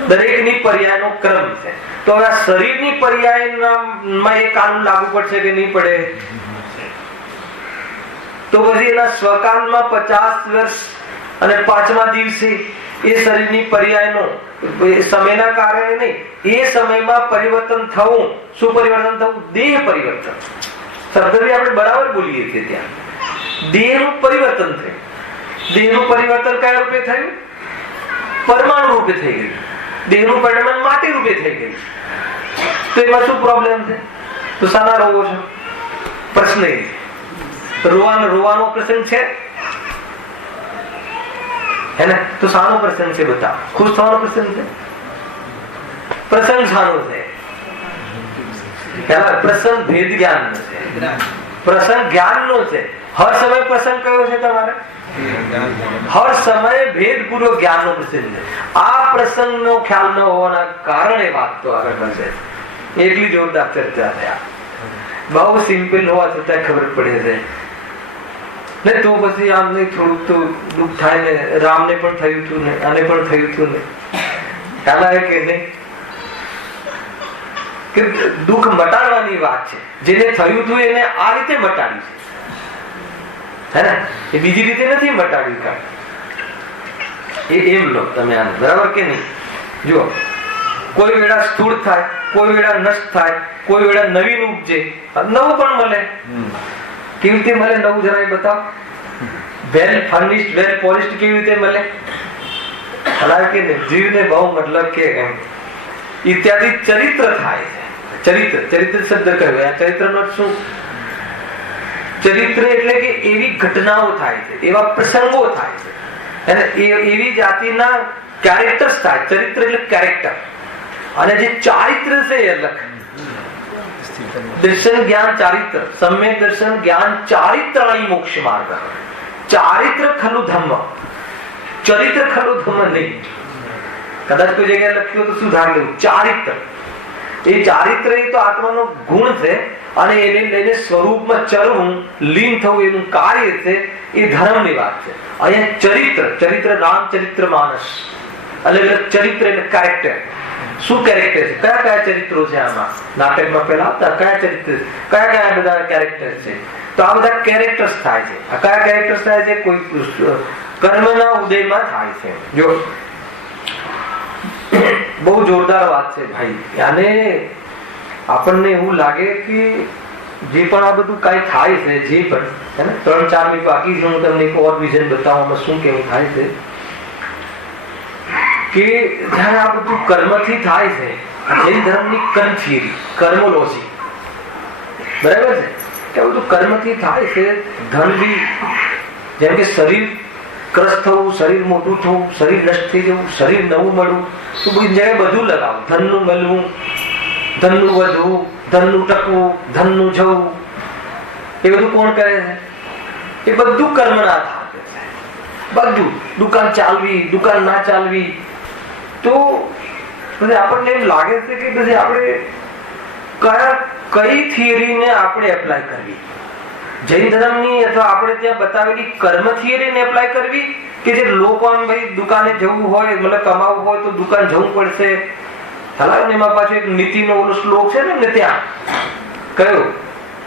દરેકની પર્યાયનો ક્રમ છે. તો હવે આ શરીરની પર્યાયમાં એ કાનૂન લાગુ પડશે કે નહીં પડે? તો પછી એના સ્વકાલમાં 50 વર્ષ અને 5મા દિવસે એ શરીરની પર્યાયનો સમયના કારણે નહીં, એ સમયમાં પરિવર્તન થવું. શું પરિવર્તન થવું? દેહ પરિવર્તન. શબ્દ આપણે બરાબર બોલીએ છીએ ત્યાં. દેહનું પરિવર્તન થયું. દેહનું પરિવર્તન કયા રૂપે થયું? પરમાણુ રૂપે થઈ ગયું. દેહનું પરિવર્તન માટી રૂપે થઈ ગયું. તો એમાં શું પ્રોબ્લેમ છે? તો શાના રોવો છો? પ્રશ્ન એ છે. રોવાનો પ્રસંગ છે, હે ને? તો શાનો પ્રસંગ છે? બતાવો. ખુશ થવાનો પ્રસંગ છે? પ્રસંગ શાનો છે? પ્રસંગ ભેદ જ્ઞાનનો છે. પ્રસંગ જ્ઞાનનો છે. હર સમય પ્રસંગ કયો છે તમારે? હર સમય ભેદપૂર્વક જ્ઞાનનો પ્રસંગ છે. આ પ્રસંગનો ખ્યાલ ન હોવાના કારણે વાત તો આગળ વધે. એટલી જોરદાર ચર્ચા થયા. બહુ સિમ્પલ હોવા છતાં ખબર પડે છે ને. તો પછી આમને થોડુંક તો દુઃખ થાય ને. રામને પણ થયું હતું ને, આને પણ થયું હતું ને. ખ્યાલ આવે કે નહીં? કે દુઃખ મટાડવાની વાત છે. જેને થયું હતું એને આ રીતે મટાડ્યું છે, હે ને? એ બીજી રીતે નથી મટાડ્યું. એમ લો તમે આને, બરાબર કે નહીં? જુઓ, કોઈ વેળા સ્થૂળ થાય, કોઈ વેળા નષ્ટ થાય, કોઈ વેળા નવીન ઉપજે, નવું પણ મળે. કેવી રીતે મળે નવું? જરાય બતાવો. વેલ ફર્નિશ્ડ, વેલ પોલિશ્ડ કેવી રીતે મળે? કે જીવને બહુ મતલબ કે ઇત્યાદિ ચરિત્ર થાય છે. ચરિત્ર શબ્દ કહ્યું. આ ચરિત્રનો શું? ચરિત્ર એટલે કે એવી ઘટનાઓ થાય છે, એવા પ્રસંગો થાય છે, અને એવી જાતિના કેરેક્ટર્સ થાય. ચરિત્ર એટલે કેરેક્ટર. અને જે ચારિત્ર છે એ અલગ. દર્શન જ્ઞાન ચારિત્ર, સમ્યક દર્શન જ્ઞાન ચારિત્રાણી મોક્ષ માર્ગ. ચારિત્ર ખલું ધમ્મ, ચરિત્ર ખલું ધમ્મ નહીં. કદાચ કોઈ જગ્યાએ લખ્યું તો સુધાર લેવું. ચારિત્ર, એ ચારિત્ર એ તો આત્માનો ગુણ છે, અને એને લઈને સ્વરૂપમાં ચરવું, લીન થવું એનું કાર્ય છે. એ ધર્મની વાત છે. અહીંયા ચરિત્ર રામચરિત્ર માનસ, અલગ અલગ ચરિત્ર એટલે કેરેક્ટર. શું કેરેક્ટર છે? કયા કયા ચરિત્રો છે આમાં? નાટકમાં પેલા આવતા કયા ચરિત્ર, કયા બધા કેરેક્ટર છે? તો આ બધા કેરેક્ટર્સ થાય છે. આ કયા કેરેક્ટર્સ થાય છે? કોઈ કર્મના ઉદયમાં થાય છે. જો બહુ જોરદાર વાત છે ભાઈ. આને આપણને એવું લાગે કે જે પણ આ બધું કાંઈ થાય છે, જે પણ 3-4 મિનિટ બાકી છે, હું તમને એક ઓર વિઝન બતાવવામાં શું કેવું થાય છે કે જયારે આ બધું કર્મથી થાય છે, જૈન ધર્મની કર્મ થિયરી, કર્મોલોજી, બરાબર છે કે આ બધું કર્મથી થાય છે. ધન બી જેમ કે શરીર ક્રશ થવું, શરીર મોટું થવું, શરીર નષ્ટ થઈ જવું, શરીર નવું મળવું, તો બધી જગ્યાએ બધું લગાવું. ધનનું મળવું, ધનનું વધવું, ધનનું ટકવું, ધનનું જવું, એ બધું કોણ કરે છે? એ બધું કર્મના આધારે છે. બધું દુકાન ચાલવી, દુકાન ના ચાલવી, તો આપણને એમ લાગે છે કે પછી આપણે કઈ થિયરીને આપણે એપ્લાય કરવી? જૈન ધર્મની અથવા આપણે ત્યાં બતાવેલી કર્મ થિયરીને એપ્લાય કરવી કે જે લોકો આમ ભાઈ દુકાને જવું હોય, મતલબ કમાવું હોય તો દુકાન જવું પડશે. એમાં પાછો એક નીતિનો ઓલો શ્લોક છે ને ત્યાં કયો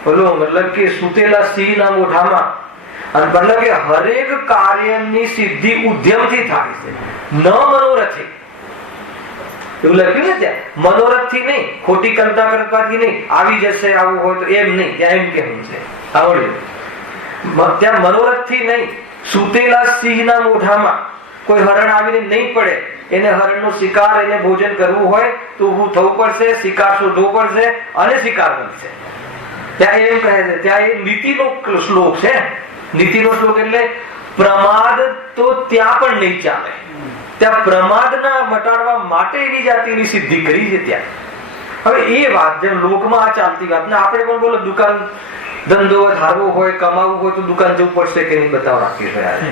બોલો, મતલબ કે સુતેલા સિંહના મોઢામાં, અને મતલબ કે હરેક કાર્યની સિદ્ધિ ઉદ્યમથી થાય છે, ન મનોરથથી. એવું લખ્યું ને ત્યાં, મનોરથથી નહીં, ખોટી કલ્પના કરવાથી નહીં, આવી જશે આવું હોય તો એમ નહીં, ત્યાં એમ કેવું છે આવડ્યું. ત્યાં મનોરથથી નહીં, સુતેલા સિંહના મોઢામાં કોઈ હરણ આવીને નહીં પડે, એને હરણનો શિકાર, એને ભોજન કરવું હોય તો ઊભું થવું પડશે, શિકાર શોધવો પડશે અને શિકાર બનશે. ત્યાં એમ કહે છે, ત્યાં એ નીતિનો શ્લોક છે. નીતિનો શ્લોક એટલે પ્રમાદ તો ત્યાં પણ નહીં ચાલે. ત્યાં પ્રમાદના મટાડવા માટે એવી જાતિની સિદ્ધિ કરી છે ત્યાં. હવે એ વાત જેમ લોકમાં આ ચાલતી વાત ને, આપણે પણ બોલો દુકાન ધંધો ધારવો હોય, કમાવું હોય તો દુકાન જવું પડશે કે નહીં? બતાવ રાખી રહ્યા છે.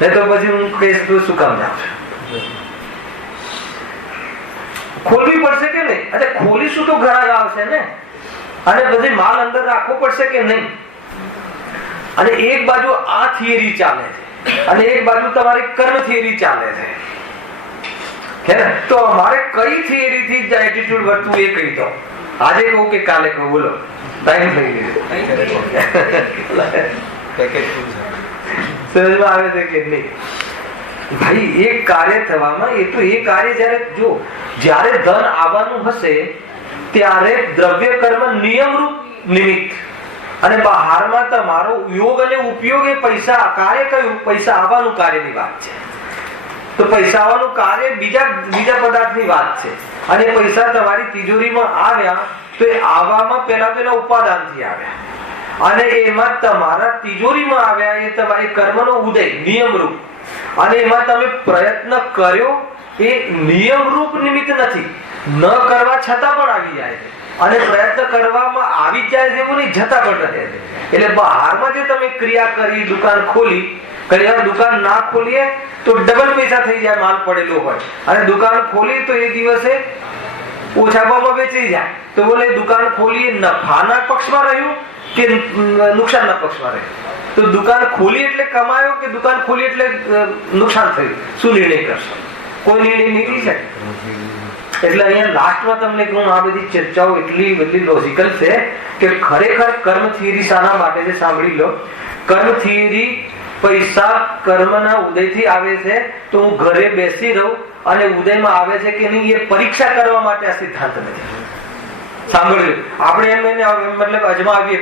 નહીં તો પછી હું કહીશ તો શું કામ જાવ? ખોલવી પડશે કે નહીં? અચ્છા ખોલીશું તો ઘણા આવશે ને, અને બધી માલ અંદર રાખવો પડશે કે નહીં? અને એક બાજુ આ થિયરી ચાલે છે અને એક બાજુ તમારી કર્મ થિયરી ચાલે છે, હે ને? તો મારે કઈ થિયરી થી એટીટ્યુડ વર્તવું એ કહી દો. આજે કહું કે કાલે કહું? બોલો, ટાઈમ થઈ ગયો. સમજમાં આવે છે કે નહીં? ભાઈ એક કાર્ય થવામાં, એ તો એ કાર્ય જ્યારે ધન આવવાનું હશે ત્યારે દ્રવ્ય કર્મ નિયમરૂપ નિમિત્ત, અને બહારમાં તમારો યોગ અને ઉપયોગ એ પૈસા કાર્ય કયું? પૈસા આવવાનું કાર્યની વાત છે. તો પૈસા આવવાનું કાર્ય બીજા પદાર્થની વાત છે. અને પૈસા તમારી તિજોરીમાં આવ્યા તો એ આવવામાં પહેલા તો એના ઉપાદાનથી આવ્યા, અને એમાં તમારા તિજોરીમાં આવ્યા એ તમારી કર્મનો ઉદય નિયમરૂપ, અને એમાં તમે પ્રયત્ન કર્યો એ નિયમરૂપ નિમિત્ત નથી, ન કરવા છતાં પણ આવી જાય છે, અને પ્રયત્ન કરવામાં આવી જાય છે એવું નહીં, જતા પણ રહે છે. એટલે બહારમાં જે તમે ક્રિયા કરી, દુકાન ખોલી, દુકાન ના ખોલીએ તો ડબલ પૈસા થઈ જાય, માલ પડેલો હોય, અને દુકાન ખોલી તો એ દિવસે ઓછા ભાવમાં વેચી જાય. તો બોલે દુકાન ખોલી નફાના પક્ષમાં રહ્યું કે નુકસાનના પક્ષમાં રહ્યું? તો દુકાન ખોલી એટલે કમાયો કે દુકાન ખોલી એટલે નુકસાન થયું? શું નિર્ણય કરશો? કોઈ નિર્ણય નહીં લઈ શકે. એટલે અહીંયા લાસ્ટમાં તમને કહું, આ બધી ચર્ચાઓ એટલી બધી લોજિકલ છે કે ખરેખર કર્મ થિયરી શાના માટે છે સાંભળી લો. કર્મ થિયરી પૈસા કર્મના ઉદયથી આવે છે, તો હું ઘરે બેસી રહું અને ઉદયમાં આવે છે કે નહીં એ પરીક્ષા કરવા માટે આ સિદ્ધાંત નથી. સાંભળ્યું? આપણે એમ મતલબ અજમાવીએ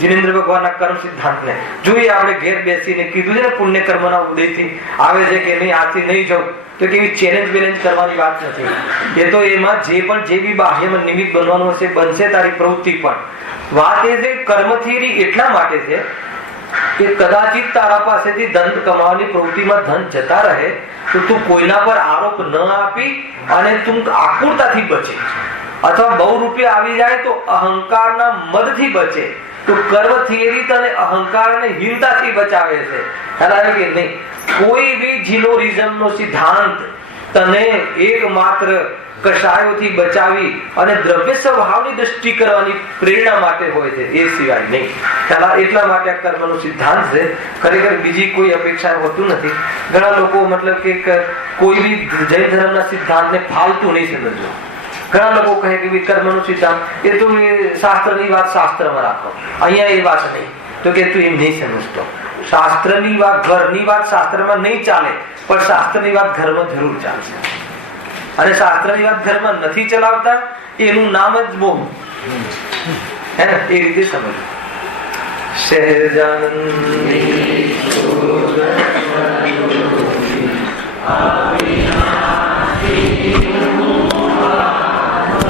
જિનેન્દ્ર ભગવાનના કર્મ સિદ્ધાંતને, જોઈએ આપણે ઘેર બેસીને કીધું છે ને પુણ્ય કર્મના ઉદયથી આવે છે કે નહીં, આથી નહીં જવું, તો કેવી ચેલેન્જ બેલેન્જ કરવાની વાત નથી. એ તો એમાં જે બી બાહ્યમાં નિમિત્ત બનવાનું હશે બનશે, તારી પ્રવૃત્તિ પણ. વાત એ છે કર્મ થિયરી એટલા માટે છે કે કદાચિત તારા પાસેથી ધન કમાવાની પ્રવૃત્તિમાં ધન જતા રહે તો તું કોઈના પર આરોપ ન આપી અને તું આકુરતાથી બચે, અથવા બહુ રૂપિયા આવી જાય તો અહંકારના મદથી બચે. તો કર્મ થિયરી તને અહંકાર અને હીનતાથી બચાવે છે. ખ્યાલ આવે કે નહીં? કોઈ બી જીનોરિઝમનો સિદ્ધાંત તને એકમાત્ર કશાયોથી બચાવી અને દ્રવ્ય સ્વભાવની દ્રષ્ટિ કરવાની પ્રેરણા માટે હોય છે, એ સિવાય નહીં. એટલા માટે આ કર્મનો સિદ્ધાંત છે. ખરેખર બીજી કોઈ અપેક્ષા હોતું નથી. ઘણા લોકો મતલબ કે કોઈ બી જૈન ધર્મના સિદ્ધાંતને ફાલતું નહીં સમજવું. ઘણા લોકો કહે કે કર્મનો સિદ્ધાંત એ તો શાસ્ત્રની વાત શાસ્ત્રમાં રાખો, અહીંયા એ વાત નહીં. તો કે તું એમ નહીં સમજતો. શાસ્ત્રની વાત, ઘરની વાત શાસ્ત્રમાં નહીં ચાલે, પણ શાસ્ત્રની વાત ઘરમાં જરૂર ચાલશે. અને શાસ્ત્રની વાત ઘરમાં નથી ચલાવતા એનું નામ જ મોહ. હે ને એ રીતે સમજો. સહેજાનંદ